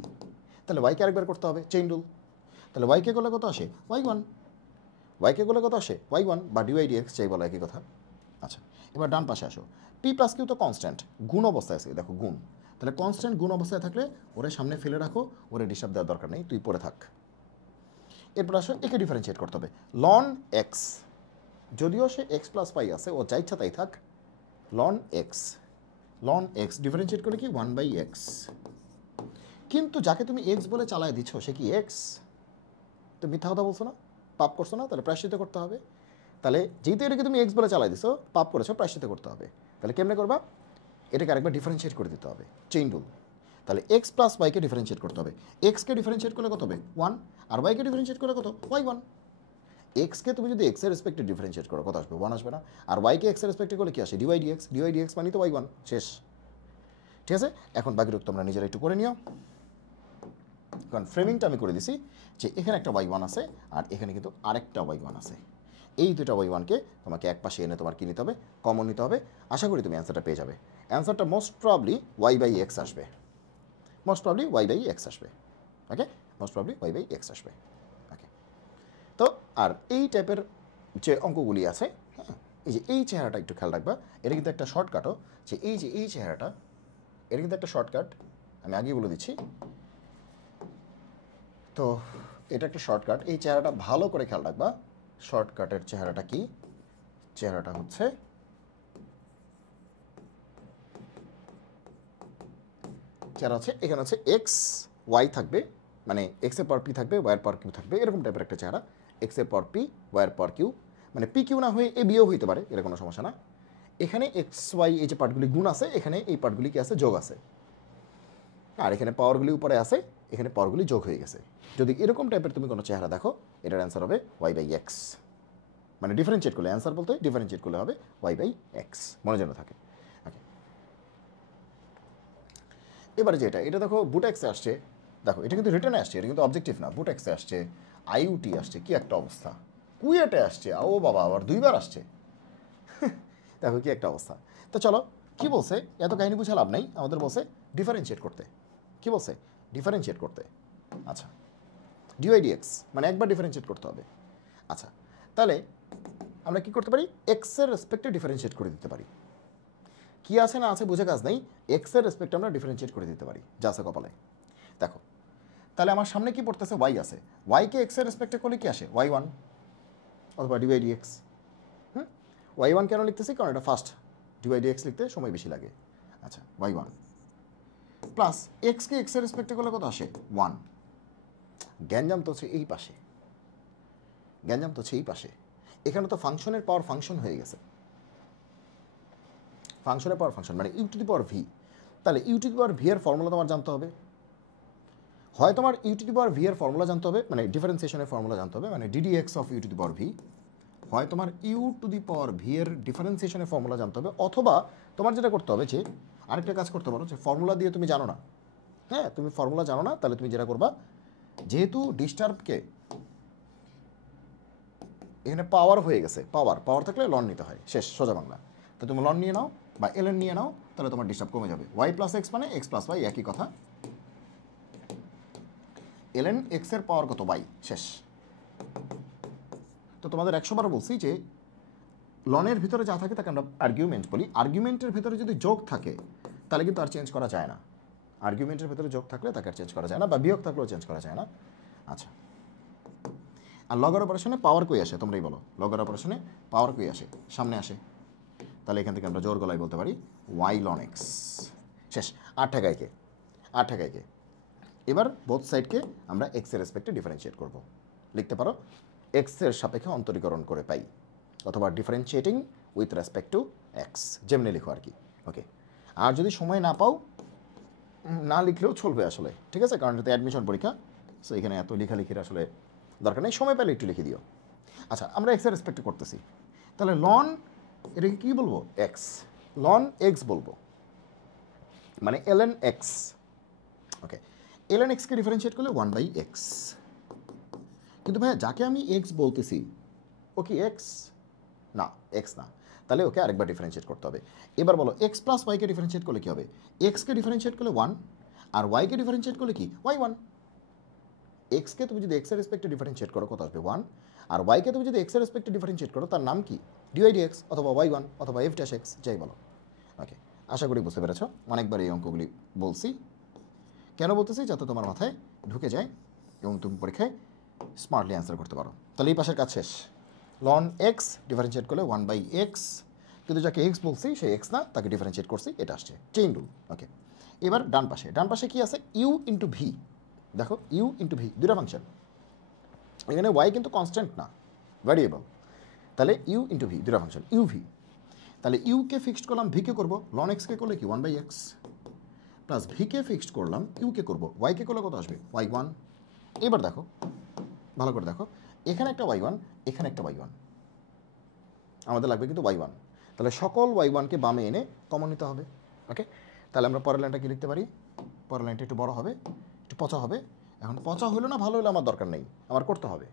তাহলে ওয়াইকে আরেকবার করতে হবে, চেইন রুল। তাহলে ওয়াইকে করলে কত আসে, y1, ওয়াইকে করলে কত আসে y1 বা ডিওয়াই/ডিএক্স, চাই বলা একই কথা। আচ্ছা, এবার ডান পাশে আসো। পি প্লাস কিউ তো কনস্ট্যান্ট, গুণ অবস্থায় আছে, দেখো গুণ। তাহলে কনস্ট্যান্ট গুণ অবস্থায় থাকলে ওরে সামনে ফেলে রাখো, ওরে ডিস্টার্ব দেওয়ার দরকার নেই, তুই পড়ে থাক। এরপর আসো একে ডিফারেন্সিয়েট করতে হবে, লন এক্স, যদিও সে এক্স প্লাস পাই আছে, ও যা ইচ্ছা তাই থাক। Ln x, ln x differentiate করে কি 1/x। কিন্তু যাকে তুমি এক্স বলে চালায় দিচ্ছ সে কি এক্স? তো মিথ্যা কথা বলছো না, পাপ করছো না, তাহলে প্রায়শ্চিত্ত করতে হবে। তাহলে যেহেতু এটাকে তুমি এক্স বলে চালাই দিছো, পাপ করেছো, প্রায়শ্চিত্ত করতে হবে। তাহলে কেমনে করবা, এটাকে আরেকবার ডিফারেন্সিয়েট করে দিতে হবে, চেইন রুল। তাহলে এক্স প্লাস ওয়াইকে ডিফারেন্সিয়েট করতে হবে। এক্সকে ডিফারেন্সিয়েট করলে কত হবে 1, আর ওয়াইকে ডিফারেন্সিয়েট করলে কত y1। এক্সকে তুমি যদি এক্সের রেসপেক্টে ডিফারেন্সিয়েট করো কত আসবে, 1 আসবে না। আর ওয়াইকে এক্সের রেসপেক্টে করলে কি আসে, ডিওয়াই/ডিএক্স, ডিওয়াই/ডিএক্স মানে তো y1, শেষ। ঠিক আছে, এখন বাকিটুকু তোমরা নিজেরা একটু করে নিও। কারণ ফ্রেমিংটা আমি করে দিছি যে এখানে একটা y1 আছে আর এখানে কিন্তু আরেকটা y1 আছে। এই দুটো y1কে তোমাকে এক পাশে এনে তোমার কী নিতে হবে, কমন নিতে হবে। আশা করি তুমি অ্যান্সারটা পেয়ে যাবে। অ্যান্সারটা মোস্ট প্রবলি y/x আসবে, মোস্ট প্রবলি y/x আসবে। ওকে, মোস্ট প্রবলি y/x আসবে। ওকে, তো আর এই টাইপের যে অঙ্কগুলি আছে, হ্যাঁ, এই যে এই চেহারাটা একটু খেয়াল রাখবা। এটা কিন্তু একটা শর্টকাটও, যে এই যে এই চেহারাটা, এটা কিন্তু একটা শর্টকাট, আমি আগেই বলে দিচ্ছি। তো এটা একটা শর্টকাট, এই চেহারাটা ভালো করে খেয়াল রাখবা। শর্টকাটের চেহারাটা কি, চেহারাটা হচ্ছে চেহারা হচ্ছে এখানে হচ্ছে এক্স ওয়াই থাকবে, মানে এক্স এর পর পি থাকবে, ওয়াইয়ের পর কিউ থাকবে, এরকম টাইপের একটা চেহারা। এক্স এর পর পি, ওয়াইয়ের পর কিউ, মানে পি কিউ না হয়ে এ বিও হইতে পারে, এর কোনো সমস্যা না। এখানে এক্স ওয়াই এই যে পার্টগুলি গুণ আছে, এখানে এই পার্টগুলি কি আছে, যোগ আছে। আর এখানে পাওয়ারগুলি উপরে আছে, এখানে পাওয়ারগুলি যোগ হয়ে গেছে। যদি এরকম টাইপের তুমি কোনো চেহারা দেখো, এটার অ্যান্সার হবে y/x। মানে ডিফারেন্সিয়েট করলে, অ্যান্সার বলতে ডিফারেন্সিয়েট করলে হবে y/x, মনে যেন থাকে। ওকে, এবারে যেটা, এটা দেখো বুটেক্সে আসছে, দেখো এটা কিন্তু রিটার্নে আসছে, এটা কিন্তু অবজেক্টিভ না। বুটেক্সে আসছে, আইউটি আসছে, কি একটা অবস্থা। কুয়েটে আসছে, ও বাবা, আবার দুইবার আসছে। দেখো কি একটা অবস্থা। তো চলো, কি বলছে, এত কাহিনী বুঝে লাভ নেই, আমাদের বলছে ডিফারেন্সিয়েট করতে। কি বলছে, ডিফারেন্সিয়েট করতে। আচ্ছা, ডিওয়াই/ডিএক্স মানে একবার ডিফারেন্সিয়েট করতে হবে। আচ্ছা, তাহলে আমরা কি করতে পারি, এক্সের রেসপেক্টে ডিফারেন্সিয়েট করে দিতে পারি। কি আছে না আছে বুঝে কাজ নেই, এক্সের রেসপেক্টে আমরা ডিফারেন্সিয়েট করে দিতে পারি, যা আছে কপালে। দেখো, তাহলে আমার সামনে কি পড়তেছে, ওয়াই আছে, ওয়াইকে এক্সের রেসপেক্টে করলে কি আসে y1 অথবা ডিওয়াই/ডিএক্স। y1 কেন লিখতেছি, কারণ এটা ফার্স্ট, ডিওয়াই/ডিএক্স লিখতে সময় বেশি লাগে। আচ্ছা, y1 প্লাস এক্সকে এক্সের রেসপেক্টে করলে কত আসে 1। গ্যাঞ্জাম তো হচ্ছে এই পাশে, গ্যাঞ্জাম তো হচ্ছে এই পাশে। এখানে তো ফাংশনের পাওয়ার ফাংশন হয়ে গেছে, ফাংশনের পাওয়ার ফাংশন মানে u⁴v। তাহলে u⁴v এর ফর্মুলা তোমার জানতে হবে। হয় তোমার u⁴v এর ফর্মুলা জানতে হবে, মানে ডিফারেন্সিয়েশনের ফর্মুলা জানতে হবে, মানে ddx অফ u⁴v, হয় তোমার u to the power v এর ডিফারেন্সিয়েশনের ফর্মুলা জানতে হবে, অথবা তোমার যেটা করতে হবে যে আরেকটা কাজ করতে পারো, যে ফর্মুলা দিয়ে তুমি জানো না, হ্যাঁ তুমি ফর্মুলা জানো না, তাহলে তুমি যেটা করবা, যেহেতু ডিস্টার্বকে এখানে পাওয়ার হয়ে গেছে, পাওয়ার থাকলে লন নিতে হয়, শেষ সোজা বাংলা। তো তুমি লন নিয়ে নাও বা এলএন নিয়ে নাও, তাহলে তোমার ডিস্টার্ব কমে যাবে। ওয়াই প্লাস এক্স মানে এক্স প্লাস ওয়াই, একই কথা। এলএন এক্স এর পাওয়ার কত, ওয়াই, শেষ। তো তোমাদের 100 বার বলছি যে লনের ভিতরে যা থাকে তাকে আমরা আর্গুমেন্ট বলি। আর্গুমেন্টের ভিতরে যদি যোগ থাকে তাহলে কিন্তু আর চেঞ্জ করা যায় না। আর্গুমেন্টের ভিতরে যোগ থাকলে তাকে আর চেঞ্জ করা যায় না, বা বিয়োগ থাকলেও চেঞ্জ করা যায় না। আচ্ছা, আর লগের অপারেশনে পাওয়ার কই আসে, তোমরাই বলো, লগের অপারেশনে পাওয়ার কই আসে, সামনে আসে। তাহলে এখান থেকে আমরা জোর গলায় বলতে পারি ওয়াই লন এক্স, শেষ। আর ঠেকায় কে। এবার বোথ সাইডকে আমরা এক্সের রেসপেক্টে ডিফারেন্সিয়েট করব। লিখতে পারো এক্সের সাপেক্ষে অন্তরীকরণ করে পাই, অথবা differentiating with respect to x, যেমনি লিখো আর কি। ওকে, আর যদি সময় না পাও, না লিখলেও চলবে আসলে, ঠিক আছে, কারণ এটা অ্যাডমিশন পরীক্ষা, সো এখানে এত লেখালেখির আসলে দরকার নেই, সময় পেলে একটু লিখে দিও। আচ্ছা, আমরা এক্সের রেসপেক্টে করতেছি, তাহলে লন এটাকে কী বলবো, এক্স, লন এক্স বলবো, মানে এলএন এক্স। ওকে, এলএন এক্সকে ডিফারেন্সিয়েট করলে 1/x। কিন্তু ভাইয়া যাকে আমি এক্স বলতেছি ও কি এক্স? না, এক্স না, তাহলে ওকে আরেকবার ডিফারেন্সিয়েট করতে হবে। এবার বলো এক্স প্লাস ওয়াইকে ডিফারেন্সিয়েট করলে কী হবে? এক্সকে ডিফারেন্সিয়েট করলে 1, আর ওয়াইকে ডিফারেন্সিয়েট করলে কি, y1। এক্সকে তুমি যদি এক্সের রেসপেক্টে ডিফারেন্সিয়েট করো কত আসবে, 1, আর ওয়াইকে তুমি যদি এক্সের রেসপেক্টে ডিফারেন্সিয়েট করো তার নাম কি, dydx অথবা y1 অথবা f'(x), যাই বলো। ওকে, আশা করি বুঝতে পেরেছ। অনেকবার এই অঙ্কগুলি বলছি, কেন বলতেছি, যাতে তোমার মাথায় ঢুকে যায় এবং তুমি পরীক্ষায় স্মার্টলি অ্যান্সার করতে পারো। তাহলে এই পাশের কাজ শেষ। লন এক্স ডিফারেন্সিয়েট করলে 1/x, কিন্তু যাকে এক্স বলছি সে এক্স না, তাকে ডিফারেন্সিয়েট করছি, এটা আসছে চেইন রুল। ওকে, এবার ডান পাশে কি আছে, ইউ ইন্টু ভি। দেখো ইউ ইন্টু ভি, দুটা ফাংশন, এখানে ওয়াই কিন্তু কনস্ট্যান্ট না, ভ্যারিয়েবল। তাহলে ইউ ইন্টু ভি, দুটা ফাংশন, ইউ ভি। তাহলে ইউকে ফিক্সড করলাম, ভিকে করবো, লন এক্সকে করলে কি 1/x, প্লাস ভিকে ফিক্সড করলাম, ইউকে করবো, ওয়াইকে করলে কত আসবে, y1। এবার দেখো, ভালো করে দেখো, এখানে একটা y1, এখানে একটা y1, আমাদের লাগবে কিন্তু y1। তাহলে সকল y1কে বামে এনে কমন নিতে হবে। ওকে, তাহলে আমরা পরের লাইনটা কি লিখতে পারি, পরের লাইনটা একটু বড় হবে, একটু পচা হবে। এখন পচা হলো না ভালো হলো আমার দরকার নেই, আমার করতে হবে।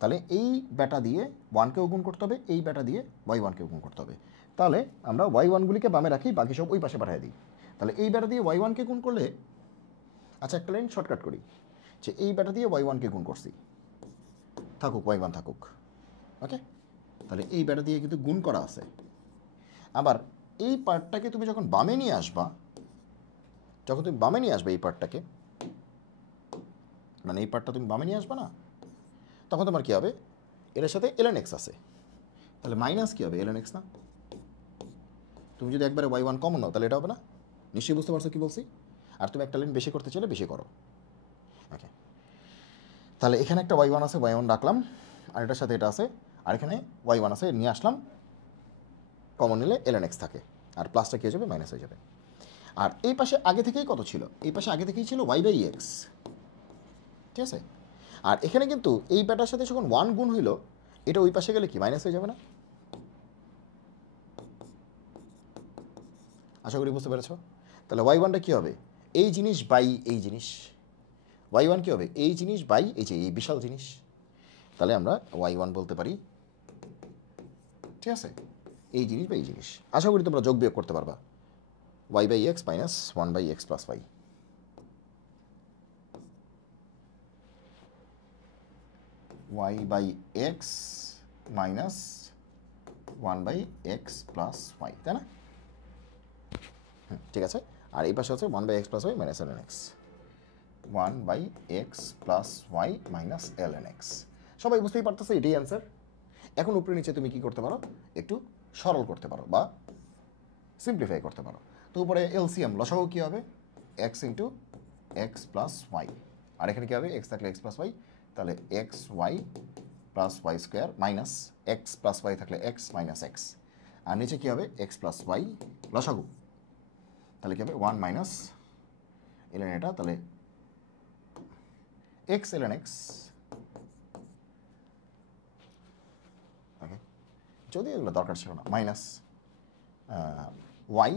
তাহলে এই ব্যাটা দিয়ে 1কেও গুণ করতে হবে, এই ব্যাটা দিয়ে y1কেও গুণ করতে হবে। তাহলে আমরা y1গুলিকে বামে রাখি, বাকি সব ওই পাশে পাঠিয়ে দিই। তাহলে এই ব্যাটা দিয়ে y1কে গুণ করলে, আচ্ছা একটা লাইন শর্টকাট করি, যে এই ব্যাটা দিয়ে y1কে গুণ করছি, থাকুক y1 থাকুক। ওকে, তাহলে এই ব্যাটা দিয়ে কিন্তু গুণ করা আছে। আবার এই পার্টটাকে তুমি যখন বামে নিয়ে আসবা, এই পার্টটাকে, মানে এই পার্টটা তুমি বামে নিয়ে আসবা না, তখন তোমার কী হবে, এর সাথে ln x আছে, তাহলে মাইনাস কী হবে, ln x না। তুমি যদি একবারে y1 কমন নাও তাহলে এটা হবে না, নিশ্চয়ই বুঝতে পারছো কী বলছি। আর তুমি একটা লাইন বেশি করতে চাইলে বেশি করো। ওকে, তাহলে এখানে একটা y1 আছে, y1 রাখলাম, আর এটার সাথে এটা আছে, আর এখানে y1 আছে, নিয়ে আসলাম, কমন নিলে ln x থাকে, আর প্লাসটা কী হয়ে যাবে, মাইনাস হয়ে যাবে। আর এই পাশে আগে থেকেই কত ছিল, এই পাশে আগে থেকেই ছিল y/x, ঠিক আছে। আর এখানে কিন্তু এই ব্যাটার সাথে যখন 1 গুণ হইল, এটা ওই পাশে গেলে কি মাইনাস হয়ে যাবে না? আশা করি বুঝতে পেরেছ। তাহলে y1টা কী হবে, এই জিনিস বাই এই জিনিস, y1 কী হবে, এই জিনিস বাই এই যে এই বিশাল জিনিস। তাহলে আমরা y1 বলতে পারি, ঠিক আছে, এই জিনিস বা এই জিনিস। আশা করি তোমরা যোগ বিয়োগ করতে পারবা, y/x minus 1/x plus y, y/x minus 1/x plus y, তাই না? ঠিক আছে। আর এই পাশে হচ্ছে 1/x plus y minus ln x, 1/x plus y minus ln x। সবাই বুঝতেই পারতেছে এটাই অ্যান্সার। এখন উপরে নিচে তুমি কি করতে পারো, একটু সরল করতে পারো বা সিম্পলিফাই করতে পারো। তো উপরে এলসিএম লসাগু কী হবে, x into x plus y, আর এখানে কী হবে, এক্স থাকলে এক্স প্লাস ওয়াই, তাহলে x y plus y square minus x plus y থাকলে এক্স মাইনাস এক্স, আর নিচে কী হবে, এক্স প্লাস ওয়াই লসাগু, তাহলে কী হবে 1 মাইনাস এলএন এটা, তাহলে এক্স ln x যদি এগুলো দরকার ছিল না, মাইনাস ওয়াই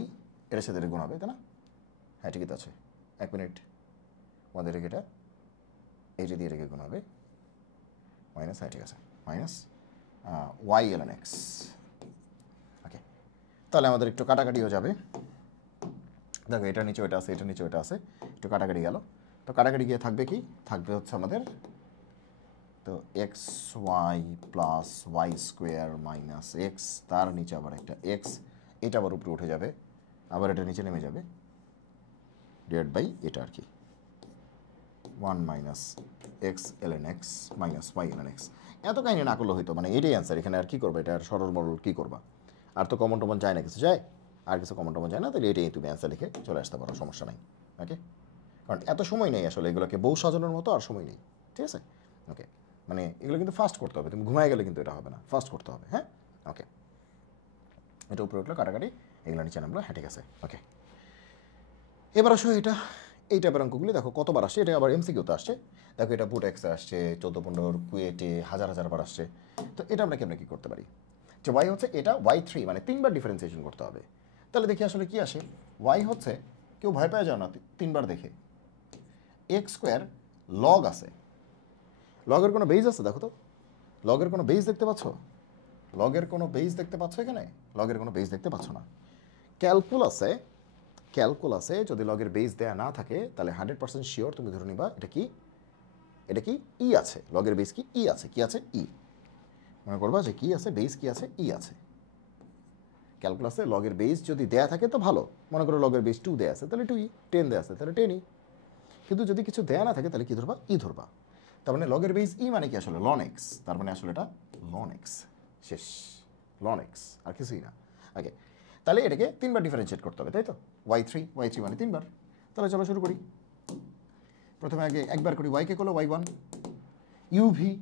এর সাথে এটা গুণ হবে, তাই না? হ্যাঁ ঠিকই তো আছে, 1 মিনিট, আমাদের এটা এইটা দিয়ে রেখে গুণ হবে, মাইনাস, হ্যাঁ ঠিক আছে, minus y l n x. Okay, তাহলে আমাদের একটু কাটাকাটিও যাবে। দেখো এটা নিচে ওইটা আছে, এটা নিচে ওইটা আছে, একটু কাটাকাটি গেল। তো কাটাকাটি গিয়ে থাকবে কি, থাকবে হচ্ছে আমাদের তো x y plus y square minus x, তার নিচে আবার একটা এক্স, এটা আবার উপরে উঠে যাবে, আবার এটা নিচে নেমে যাবে, ডিভাইড বাই এটা আর কি 1 minus x l n x minus y l n x. এত কাহিনি না করলে হইতো, মানে এটাই অ্যান্সার, এখানে আর কী করবে, এটা আর সরল মরল কী করবা, আর তো কমন টমন যায় না, কিছু যায় আর কিছু কমন টমন যায় না, তাহলে এটাই তুমি অ্যান্সার লিখে চলে আসতে পারো, সমস্যা নাই। ওকে, কারণ এত সময় নেই আসলে, এগুলোকে বউ সাজানোর মতো আর সময় নেই, ঠিক আছে? ওকে, মানে এগুলো কিন্তু ফাস্ট করতে হবে, তুমি ঘুমায় গেলে কিন্তু এটা হবে না, ফাস্ট করতে হবে। হ্যাঁ ওকে, এটা উপরে উঠলো কাটাকাটি, এগুলো নিচে নামলো, হ্যাঁ ঠিক আছে। ওকে, এবার আসো এটা, এই টাইপের অঙ্কগুলি দেখো কতবার আসছে, এটা আবার এমসিকিউতে আসছে। দেখো এটা বুট এক্সে আসছে, 14-15 কুয়েটে হাজার বার আসছে। তো এটা আমরা কেমন কী করতে পারি, যে ওয়াই হচ্ছে এটা y3, মানে 3বার ডিফারেন্সিয়েশন করতে হবে। তাহলে দেখি আসলে কি আসে। ওয়াই হচ্ছে, কেউ ভয় পেয়ে যাও না 3বার দেখে, এক্স স্কোয়ার লগ আছে, লগের কোনো বেজ আছে দেখো তো, লগের কোনো বেজ দেখতে পাচ্ছ, লগের কোনো বেজ দেখতে পাচ্ছ এখানে, লগের কোনো বেজ দেখতে পাচ্ছ না। ক্যালকুলাসে যদি লগের বেস দেয়া না থাকে তাহলে 100% শিওর তুমি ধরে নিবা এটা কি, এটা কি ই আছে, লগের বেস কি ই আছে, কি আছে ই, মনে করবা যে কি আছে, বেস কি আছে, ই আছে। ক্যালকুলাসে লগের বেস যদি দেয়া থাকে তো ভালো, মনে করো লগের বেস 2 দেয়া আছে তাহলে 2ই, 10 দেয়া আছে তাহলে 10ই, কিন্তু যদি কিছু দেয়া না থাকে তাহলে কি ধরবা, ই ধরবা। তার মানে লগের বেস ই মানে কি আসলে লন এক্স, তার মানে আসলে এটা লন এক্স, শেষ, লন এক্স আর কিছুই না। ওকে, তাহলে এটাকে 3বার ডিফারেন্সিয়েট করতে হবে, তাই তো, y3 মানে 3বার। তাহলে চলো শুরু করি। প্রথমে আগে একবার করি, ওয়াইকে করলো y1 ইউভি,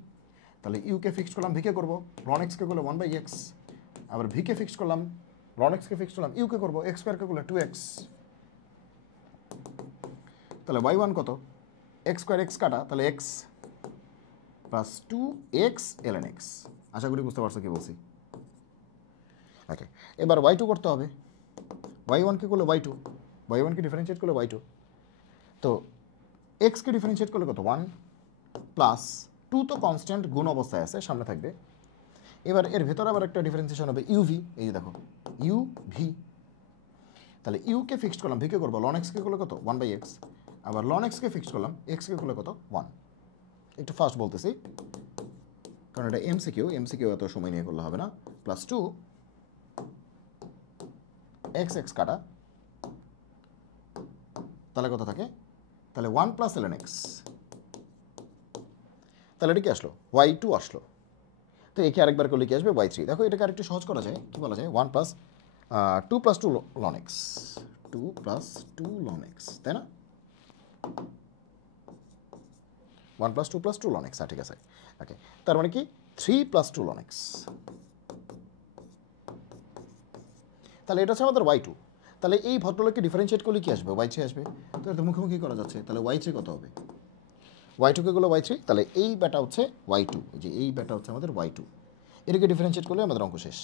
তাহলে ইউকে ফিক্সড করলাম, ভিকে করবো লন এক্সকে করলো 1/x, আবার ভিকে ফিক্সড করলাম, লন এক্সকে ফিক্সড করলাম, ইউকে করবো এক্স স্কোয়ারকে করলো 2x, তাহলে y1 কত, এক্স স্কোয়ার এক্স কাটা, তাহলে x plus 2x ln x। আশা করি বুঝতে পারছো কি বলছি। ওকে, এবার y2 করতে হবে, y1কে করলে y1কে ডিফারেন্সিয়েট করলে y2, তো এক্সকে ডিফারেন্সিয়েট করলে কত 1 প্লাস 2 তো কনস্ট্যান্ট গুণ অবস্থায় আছে, সামনে থাকবে। এবার এর ভেতরে আবার একটা ডিফারেন্সিয়েশন হবে ইউভি, এই যে দেখো ইউভি, তাহলে ইউকে ফিক্সড করলাম, ভিকে করবো লন এক্সকে করলে কত 1/x, আবার লন এক্সকে ফিক্সড করলাম, এক্সকে করলে কত 1। একটু ফাস্ট বলতেছি কারণ এটা এমসিকিউ এত সময় নিয়ে করলে হবে না, প্লাস 2 এক্স এক্স কাটা, তাহলে কত থাকে, তাহলে 1 প্লাস ln x, তাহলে এটা কি আসলো y2 আসলো। তো একে আরেকবার করলে কি আসবে y3। দেখো এটাকে আরেকটু সহজ করা যায়, কি বলা যায় 1 plus 2 plus 2 ln x, 2 plus 2 ln x, তাই না, 1 প্লাস 2 প্লাস 2 ln x, ঠিক আছে। ওকে, তার মানে কি 3 প্লাস 2 ln x, তাহলে এটা হচ্ছে আমাদের y2। তাহলে এই ভদ্রলোককে ডিফারেন্সিয়েট করলে কি আসবে, y3 আসবে। তো এটা মুখোমুখি করা যাচ্ছে, তাহলে y3 কত হবে, y2কে গুলো y3, তাহলে এই ব্যাটা হচ্ছে y2, যে এই ব্যাটা হচ্ছে আমাদের y2, এটাকে ডিফারেন্সিয়েট করলে আমাদের অঙ্ক শেষ।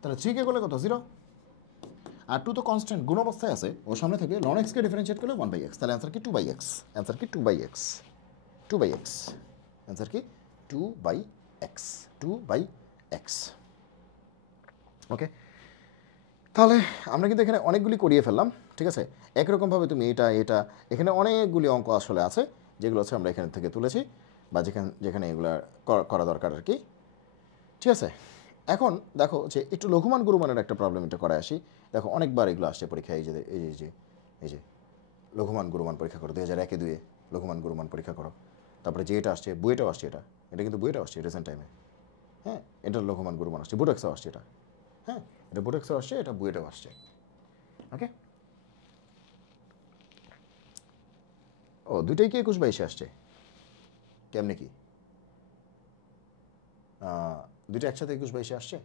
তাহলে 3কে করলে কত 0, আর 2 তো কনস্ট্যান্ট গুণ অবস্থায় আছে, ওর সামনে থাকবে লন এক্সকে ডিফারেন্সিয়েট করলে 1/x, তাহলে অ্যান্সার কি 2/x, অ্যান্সার কি 2/x, অ্যান্সার কি 2/x। ওকে, তাহলে আমরা কিন্তু এখানে অনেকগুলি করিয়ে ফেললাম, ঠিক আছে। একরকমভাবে তুমি এটা এখানে অনেকগুলি অঙ্ক আসলে আছে যেগুলো হচ্ছে আমরা এখান থেকে তুলেছি, বা যেখানে এগুলো করা দরকার আর কি, ঠিক আছে। এখন দেখো যে একটু লঘুমান গুরুমানের একটা প্রবলেম এটা করে আসি। দেখো অনেকবার এগুলো আসছে পরীক্ষায়, এই যে লঘুমান গুরুমান পরীক্ষা করো 2001-2 লঘুমান গুরুমান পরীক্ষা করো, তারপরে যে এটা আসছে বুয়েটাও আসছে, এটা কিন্তু বুয়েটাও আসছে রিসেন্ট টাইমে, হ্যাঁ, এটা লঘুমান গুরুমান আসছে, বুটেক্সও আসছে এটা, হ্যাঁ, এটা বুটেক্সও আসছে, এটা বুয়েটাও আসছে। ওকে, ও দুইটাই কি 21-22 আসছে, কেমনে কি দুইটা একসাথে 21-22 আসছে,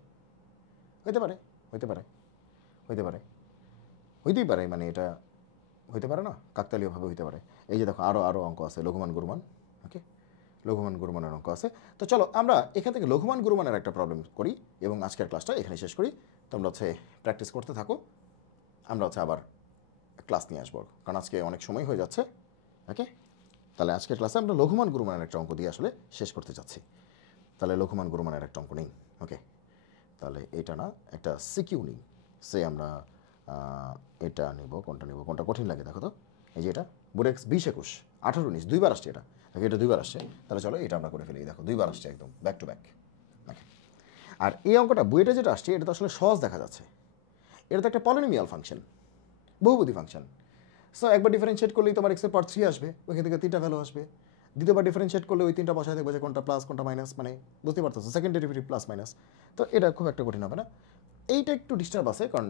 হইতে পারে, হইতেই পারে, মানে এটা হইতে পারে না, কাকতালীয়ভাবে হইতে পারে। এই যে দেখো আরও অঙ্ক আছে লঘুমান গুরুমান। ওকে, লঘুমান গুরুমানের অঙ্ক আছে। তো চলো আমরা এখান থেকে লঘুমান গুরুমানের একটা প্রবলেম করি এবং আজকের ক্লাসটা এখানে শেষ করি। তোমরা হচ্ছে প্র্যাকটিস করতে থাকো, আমরা হচ্ছে আবার ক্লাস নিয়ে আসবো, কারণ আজকে অনেক সময় হয়ে যাচ্ছে। ওকে, তাহলে আজকের ক্লাসে আমরা লঘুমান গুরুমানের একটা অঙ্ক দিয়ে আসলে শেষ করতে যাচ্ছি। তাহলে লঘুমান গুরুমানের একটা অঙ্ক নেই। ওকে, তাহলে এটা না, একটা সিকিউ নিই। সে আমরা এটা নেব, কোনটা কঠিন লাগে দেখো তো। এই যে এটা বুড়েক্স 20-21 18-19 দুইবার আসছে এটা। দেখো এটা দুইবার আসছে, তাহলে চলো এটা আমরা করে ফেলি। দেখো দুইবার আসছে একদম ব্যাক টু ব্যাক। ওকে, আর এই অঙ্কটা বুয়েটে যেটা আসছে এটা তো আসলে সহজ দেখা যাচ্ছে। এটা তো একটা পলিনোমিয়াল ফাংশন, বহুপদী ফাংশন। সো একবার ডিফারেন্সিয়েট করলেই তোমার এক্সের পাওয়ার 3 আসবে, ওইখান থেকে 3টা ভ্যালু আসবে। দ্বিতীয়বার ডিফারেন্সিয়েট করলে ওই 3টা বসায় দেখবে যে কোনটা প্লাস কোনটা মাইনাস, মানে বুঝতে পারতেছো সেকেন্ড ডেরিভেটিভ প্লাস মাইনাস। তো এটা খুব একটা কঠিন হবে না। এইটা একটু ডিস্টার্ব আছে, কারণ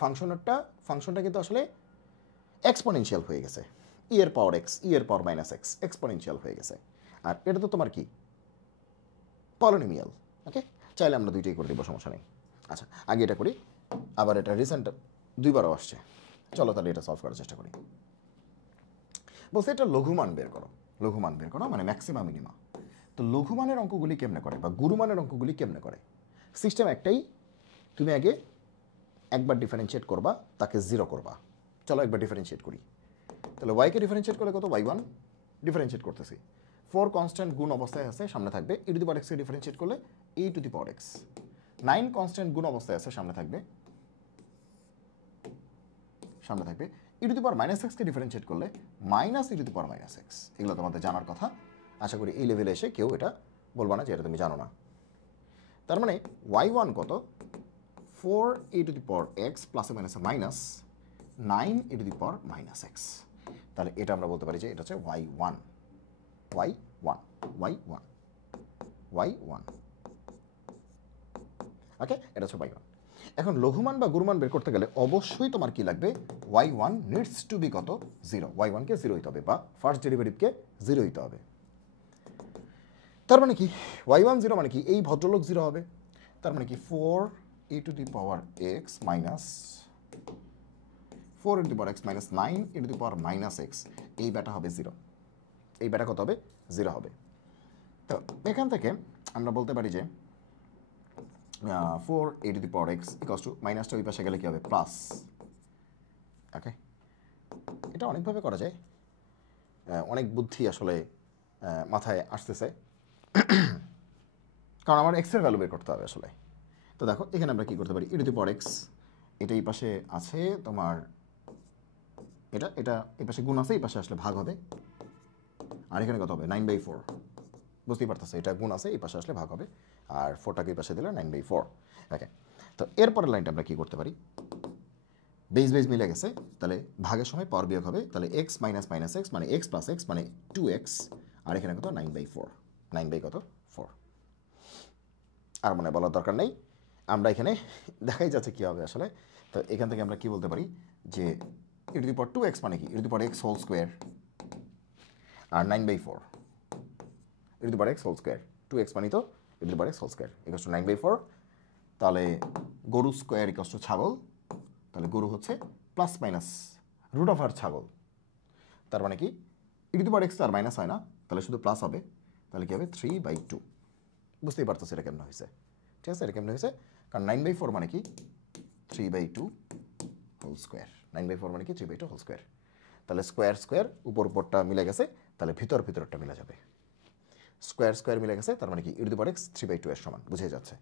ফাংশনটা কিন্তু আসলে এক্সপোনেনশিয়াল হয়ে গেছে। ই এর পাওয়ার এক্স, ই এর পাওয়ার মাইনাস এক্স, এক্সপোনেনশিয়াল হয়ে গেছে। আর এটা তো তোমার কি পলিনোমিয়াল। ওকে, চাইলে আমরা দুইটাই করে দেবো, সমস্যা নেই। আচ্ছা, আগে এটা করি, আবার এটা রিসেন্ট দুইবারও আসছে। চলো তাহলে এটা সলভ করার চেষ্টা করি। বলছে এটা লঘুমান বের করো, লঘুমান বের করো মানে ম্যাক্সিমাম মিনিমা। তো লঘুমানের অঙ্কগুলি কেমনে করে বা গুরুমানের অঙ্কগুলি কেমনে করে? সিস্টেম একটাই, তুমি আগে একবার ডিফারেন্সিয়েট করবা, তাকে 0 করবা। চলো একবার ডিফারেন্সিয়েট করি। তাহলে ওয়াইকে ডিফারেন্সিয়েট করলে কত? y1 ডিফারেন্সিয়েট করতেছি। 4 কনস্ট্যান্ট গুণ অবস্থায় আছে, সামনে থাকবে e to the power x কে ডিফারেন্সিয়েট করলে e to the power x। 9 constant গুণ অবস্থায় আছে, সামনে থাকবে e to the power minus x কে ডিফারেন্সিয়েট করলে minus e to the power minus x। এগুলো তোমাদের জানার কথা। আশা করি এই লেভেলে এসে কেউ এটা বলবা না যে এটা তুমি জানো না। তার মানে y1 কত? 4 e to the power x প্লাসে মাইনাসে minus 9 e to the power minus x। তাহলে এটা আমরা বলতে পারি যে এটা হচ্ছে y1। ওকে, এটা হচ্ছে y1। এখন লঘুমান বা গুরুমান বের করতে গেলে অবশ্যই তোমার কি লাগবে? y1 নিডস টু বি কত? 0। y1কে 0 হইতে হবে, বা ফার্স্ট ডেরিভেটিভকে 0 হইতে হবে। তার মানে কি y1 0 মানে কি এই ভদ্রলোক 0 হবে। তার মানে কি 4 e to the power x minus 4 e to the power x minus 9 e to the power minus x, এই ব্যাটা হবে 0। এই ব্যাটা কত হবে? 0 হবে। তো এখান থেকে আমরা বলতে পারি যে 4 e to the power x equals to মাইনাসটা ওই পাশে গেলে কি হবে? প্লাস। ওকে, এটা অনেকভাবে করা যায়, অনেক বুদ্ধি আসলে মাথায় আসতেছে, কারণ আমার এক্সের ভ্যালু বের করতে হবে আসলে। তো দেখো এখানে আমরা কি করতে পারি? e to the power x, এটা এই পাশে আছে তোমার, এটা এই পাশে গুণ আছে, এই পাশে আসলে ভাগ হবে। আর এখানে কত হবে? 9/4। বুঝতেই পারতেছে এটা গুণ আছে, এই পাশে আসলে ভাগ হবে। আর 4টাকে এই পাশে দিলে 9/4। ওকে, তো এরপরের লাইনটা আমরা কি করতে পারি? বেস মিলে গেছে, তাহলে ভাগের সময় পাওয়ার বিয়োগ হবে। তাহলে x মাইনাস মাইনাস x মানে x প্লাস x মানে 2x। আর এখানে কত? 9/4। 9/4। আর মানে বলার দরকার নেই, আমরা এখানে দেখাই যাচ্ছে কী হবে আসলে। তো এখান থেকে আমরা কি বলতে পারি যে e to the power 2x মানে কি? e to the power x whole square. আর 9/4 e to the power x whole square, 2x মানে তো e to the power x whole square equals to 9/4। তাহলে গরু স্কোয়ার ইকুয়ালস টু ছাগল। তাহলে গরু হচ্ছে প্লাস মাইনাস রুট অফ আর ছাগল। তার মানে কি e to the power x তো আর মাইনাস হয় না, তাহলে শুধু প্লাস হবে। তাহলে কি হবে? 3/2। বুঝতেই পারতেছে এটা কেমন হয়েছে? ঠিক আছে, এটা কেমন হয়েছে? কারণ 9/4 মানে কি? 3/2 হোল স্কোয়ার। 9/4 মানে কি? 3/2 হোল স্কোয়ার। তাহলে স্কোয়ার উপরটা মিলে গেছে, তাহলে ভিতরটা মিলে যাবে। স্কোয়ার মিলে গেছে, তার মানে কি e to the power x 3/2 এর সমান। বুঝে যাচ্ছে?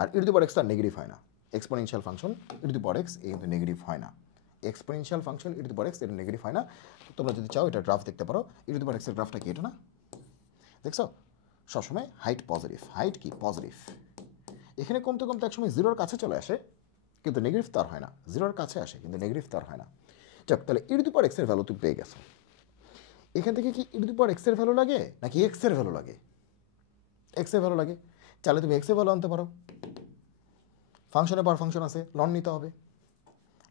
আর e to the power x তো নেগেটিভ হয় না। Exponential function e to the power x এই কিন্তু নেগেটিভ হয় না। Exponential function e to the power x এটা নেগেটিভ হয় না। তোমরা যদি চাও এটা গ্রাফ দেখতে পারো। e to the power x এর গ্রাফটা কি এটা না? দেখছো সবসময় হাইট পজিটিভ, হাইট কি পজিটিভ। এখানে কমতে কমতে একসময় 0-র কাছে চলে আসে, কিন্তু নেগেটিভ তার হয় না। 0-র কাছে আসে কিন্তু নেগেটিভ তার হয় না। যাক, তাহলে e to the power x এর ভ্যালু তুমি পেয়ে গেছো। এখান থেকে কি e to the power x এর ভ্যালু লাগে নাকি x এর ভ্যালু লাগে? x এর ভ্যালু লাগে। চাইলে তুমি x এর ভ্যালু আনতে পারো। ফাংশনে পাওয়ার ফাংশন আছে, লন নিতে হবে,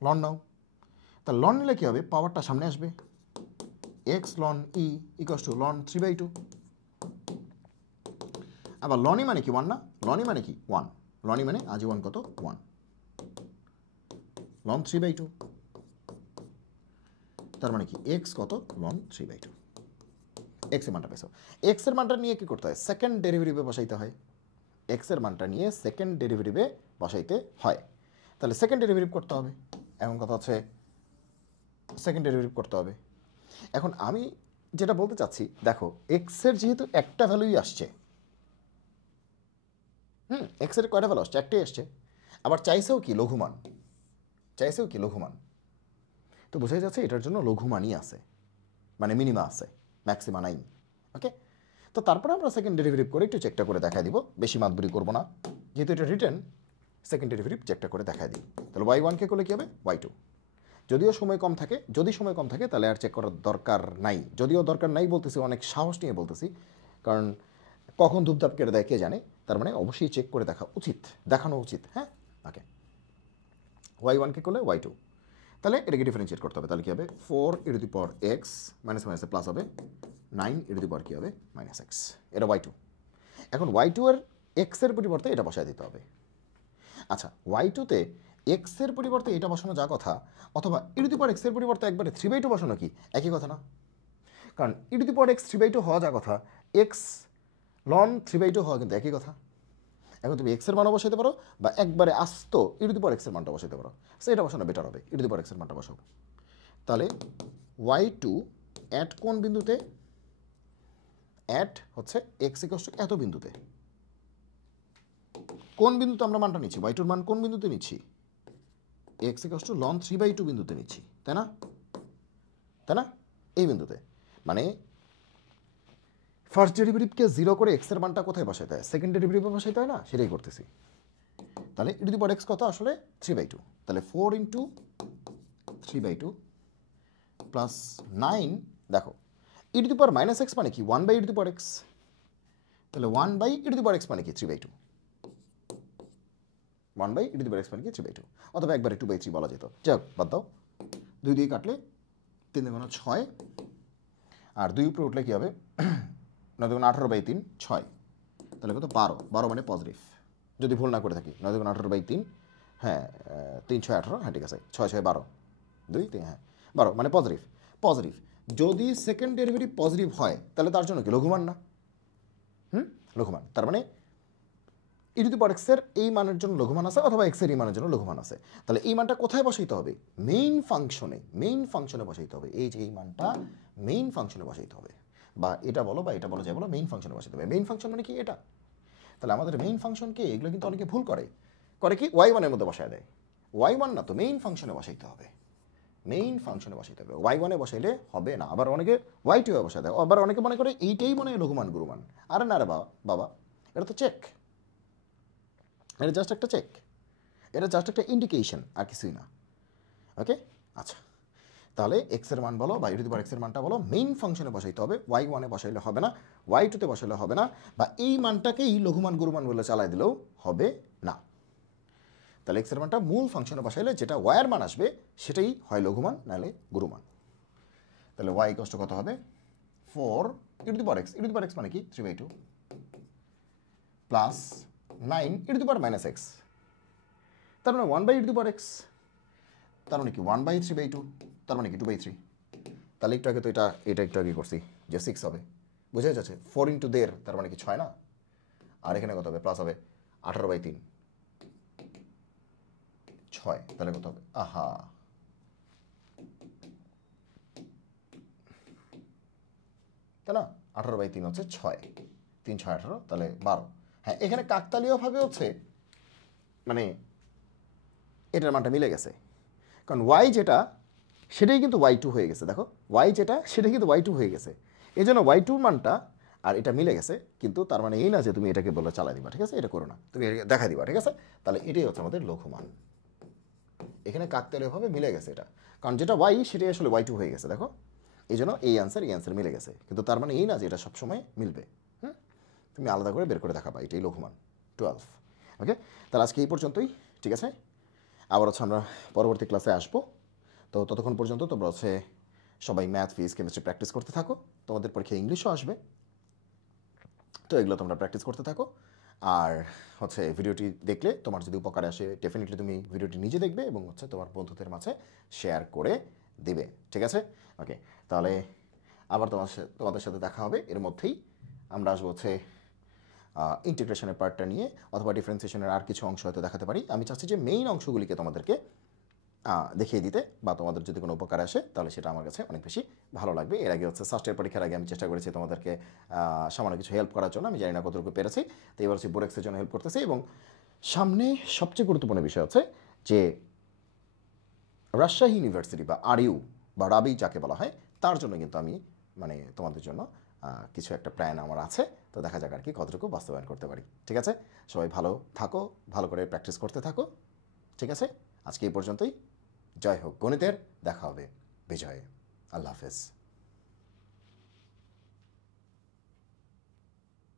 লন নাও। তা লন নিলে কী হবে? পাওয়ারটা সামনে আসবে, x ln e equals to ln 3/2। আবার লনই মানে কি? 1 না? লনই মানে কি? 1। লনই মানে আজীবন কত? 1। লন 3/2। তার মানে কি x কত? লন 3/2। এক্স এর মানটা পেয়েছো। এক্স এর মানটা নিয়ে কি করতে হয়? সেকেন্ড ডেরিভেটিভে বসাইতে হয়। এক্স এর মানটা নিয়ে সেকেন্ড ডেরিভেটিভে বসাইতে হয়। তাহলে সেকেন্ড ডেরিভেটিভ করতে হবে। এখন কথা হচ্ছে সেকেন্ড ডেরিভেটিভ করতে হবে। এখন আমি যেটা বলতে চাচ্ছি, দেখো এক্স এর যেহেতু একটা ভ্যালুই আসছে, এক্স এর কয়টা ভ্যালু আসছে? একটাই আসছে। আবার চাইছেও কি লঘুমান, চাইছেও কি লঘুমান। তো বোঝাই যাচ্ছে এটার জন্য লঘুমানই আছে, মানে মিনিমা আছে, ম্যাক্সিমা নাই। ওকে, তো তারপরে আমরা সেকেন্ড ডেরিভেটিভ করে একটু চেকটা করে দেখাই দিব, বেশি মাতবুরি করবো না, যেহেতু এটা রিটেন। সেকেন্ড ডেরিভেটিভ চেকটা করে দেখাই দিই। তাহলে ওয়াই ওয়ানকে করলে কী হবে? Y two. যদিও সময় কম থাকে, যদি সময় কম থাকে তাহলে আর চেক করার দরকার নাই। যদিও দরকার নাই বলতেছি, অনেক সাহস নিয়ে বলতেছি, কারণ কখন ধূপধাপ কেটে দেয় কে জানে। তার মানে অবশ্যই চেক করে দেখা উচিত, দেখানো উচিত। হ্যাঁ, ওকে। ওয়াই ওয়ানকে করলে ওয়াই টু, তাহলে এটাকে ডিফারেন্সিয়েট করতে হবে। তাহলে কী হবে? 4e x মাইনাস মাইনাসে প্লাস হবে 9e কী হবে? Minus x. এটা ওয়াই টু। এখন ওয়াই টু এর এক্সের পরিবর্তে এটা বসায় দিতে হবে। আচ্ছা, ওয়াই টুতে এক্সের পরিবর্তে এটা বসানো যা কথা, অথবা এক্সের পরিবর্তে একবারে 3/2 বসানো কি একই কথা না? কারণ x 3/2 হওয়া যা কথা, এক্স লন 3/2 হওয়া কিন্তু একই কথা। এখন তুমি এক্সের মানও বসাইতে পারো, বা একবারে আস্ত এক্সের মানটা বসাইতে পারো। সো এটা বসানো বেটার হবে, এক্সের মানটা বসাবো। তাহলে ওয়াই টু অ্যাট কোন বিন্দুতে? অ্যাট হচ্ছে এক্স ইকুয়ালস টু এত বিন্দুতে। কোন বিন্দুতে আমরা মানটা নিচ্ছি? ওয়াই টুর মান কোন বিন্দুতে নিচ্ছি? এক্স ইকুয়ালস টু লন 3/2 বিন্দুতে নিচ্ছি, তাই না? তাই না? এই বিন্দুতে। মানে ফার্স্ট ডেরিভেটিভকে 0 করে এক্সের মানটা কোথায় বসাইতে হয়? সেকেন্ড ডেরিভেটিভে বসাইতে হয় না? সেটাই করতেছি। তাহলে এক্স কত আসলে? 3/2। তাহলে 4 ইন্টু 3/2 প্লাস 9। দেখো মাইনাস এক্স মানে কি? 1/x। তাহলে 1/x মানে কি? 3/2। 1/x মানে কি? 3/2। অথবা একবারে 2/3 বলা যেত। যাক, বাদ দাও। 2 দিয়ে কাটলে 3 2 6, আর 2 উপরে উঠলে কী হবে? 9 2 18/3, 6। তাহলে কত? 12। 12 মানে পজিটিভ, যদি ভুল না করে থাকি। 9 2 18/3, হ্যাঁ 3 6 18, হ্যাঁ ঠিক আছে। 6 6 12, 2 3, হ্যাঁ 12 মানে পজিটিভ। পজিটিভ যদি সেকেন্ড ডেরিভেটিভ পজিটিভ হয় তাহলে তার জন্য কি লঘুমান না? লঘুমান। তার মানে এক্সের এই মানের জন্য লঘুমান আছে, অথবা এক্সের এই মানের জন্য লঘুমান আছে। তাহলে এই মানটা কোথায় বসাইতে হবে? মেইন ফাংশনে। মেইন ফাংশনে বসাইতে হবে। এই যে এই মানটা মেইন ফাংশনে বসাইতে হবে, বা এটা বলো বা এটা বলো, যাই বলো, মেইন ফাংশনে বসাইতে হবে। মেইন ফাংশন মানে কি? এটা। তাহলে আমাদের মেইন ফাংশনকে, এগুলো কিন্তু অনেকে ভুল করে কি? ওয়াই ওয়ানের মধ্যে বসায় দেয়। ওয়াই ওয়ান না তো, মেইন ফাংশনে বসাইতে হবে। মেইন ফাংশনে বসাইতে হবে। ওয়াই ওয়ানে বসাইলে হবে না। আবার অনেকে ওয়াই টু এ বসায় দেয়। আবার অনেকে মনে করে এইটাই মনে হয় লঘুমান গুরুমান। আরে না রে বাবা, এটা তো চেক। এটা জাস্ট একটা চেক, এটা জাস্ট একটা ইন্ডিকেশন, আর কিছুই না। ওকে, আচ্ছা। তাহলে এক্সের মান বলো বা এক্সের মানটা বলো, মেইন ফাংশনে বসাইতে হবে। ওয়াই ওয়ানে বসাইলে হবে না, ওয়াই টুতে বসাইলে হবে না, বা এই মানটাকেই লঘুমান গুরুমান বলে চালাই দিলেও হবে না। তাহলে এক্সের মানটা মূল ফাংশনে বসাইলে যেটা ওয়াইয়ের মান আসবে সেটাই হয় লঘুমান, নাহলে গুরুমান। তাহলে ওয়াই কষ্ট কত হবে? 4 এক্স মানে কি? 3/2 প্লাস 9 মাইনাস এক্স, তার মানে 1/x। তার মানে কি 1/3/2, তার মানে কি 2/3। তাহলে একটু আগে তো এটা একটু আগে করছি যে 6 হবে, বুঝে যাচ্ছে। 4 ইন্টু 1.5, তার মানে কি 6 না? আর এখানে কত হবে? প্লাস হবে 18/3, 6। তাহলে কত হবে? আহা, তাই না? 18/3 হচ্ছে 6, 3 6 18, তাহলে 12। হ্যাঁ, এখানে কাকতালীয়ভাবে হচ্ছে মানে এটার মানটা মিলে গেছে, কারণ ওয়াই যেটা সেটাই কিন্তু ওয়াই টু হয়ে গেছে। দেখো ওয়াই যেটা সেটাই কিন্তু ওয়াই টু হয়ে গেছে। এই জন্য ওয়াই টুর মানটা আর এটা মিলে গেছে, কিন্তু তার মানে এই না যে তুমি এটাকে বলে চালাই দিবা, ঠিক আছে? এটা করো না, তুমি দেখা দিবা, ঠিক আছে? তাহলে এটাই হচ্ছে আমাদের লঘুমান। এখানে কাকতালীয়ভাবে মিলে গেছে এটা, কারণ যেটা ওয়াই সেটাই আসলে ওয়াই টু হয়ে গেছে। দেখো এই জন্য এই অ্যান্সার মিলে গেছে, কিন্তু তার মানে এই না যে এটা সবসময় মিলবে। তুমি আলাদা করে বের করে দেখাবা, এটাই লঘুমান 12। ওকে, তাহলে আজকে এই পর্যন্তই, ঠিক আছে? আবার হচ্ছে আমরা পরবর্তী ক্লাসে আসবো। তো ততক্ষণ পর্যন্ত তোমরা হচ্ছে সবাই ম্যাথ, ফিজিক্স, কেমিস্ট্রি প্র্যাকটিস করতে থাকো। তোমাদের পরীক্ষায় ইংলিশও আসবে, তো এগুলো তোমরা প্র্যাকটিস করতে থাকো। আর হচ্ছে ভিডিওটি দেখলে তোমার যদি উপকারে আসে, ডেফিনেটলি তুমি ভিডিওটি নিজে দেখবে এবং হচ্ছে তোমার বন্ধুদের মাঝে শেয়ার করে দিবে, ঠিক আছে? ওকে, তাহলে আবার তোমাদের সাথে দেখা হবে। এর মধ্যেই আমরা আসবো হচ্ছে ইন্টিগ্রেশনের পার্টটা নিয়ে, অথবা ডিফারেন্সিয়েশনের আর কিছু অংশ হয়তো দেখাতে পারি। আমি চাচ্ছি যে মেইন অংশগুলিকে তোমাদেরকে দেখিয়ে দিতে, বা তোমাদের যদি কোনো উপকার আসে তাহলে সেটা আমার কাছে অনেক বেশি ভালো লাগবে। এর আগে হচ্ছে সাস্টের পরীক্ষার আগে আমি চেষ্টা করেছি তোমাদেরকে সামান্য কিছু হেল্প করার জন্য, আমি জানি না কতটুকু পেরেছি। তো এবার হচ্ছে বোরেক্সের জন্য হেল্প করতেছি, এবং সামনে সবচেয়ে গুরুত্বপূর্ণ বিষয় হচ্ছে যে রাজশাহী ইউনিভার্সিটি বা আরইউ বা রাবি যাকে বলা হয়, তার জন্য কিন্তু আমি মানে তোমাদের জন্য কিছু একটা প্ল্যান আমার আছে। তো দেখা যাক আর কি কতটুকু বাস্তবায়ন করতে পারি। ঠিক আছে, সবাই ভালো থাকো, ভালো করে প্র্যাকটিস করতে থাকো। ঠিক আছে, আজকে এই পর্যন্তই। জয় হোক গণিতের, দেখা হবে বিজয়ে। আল্লাহ হাফেজ।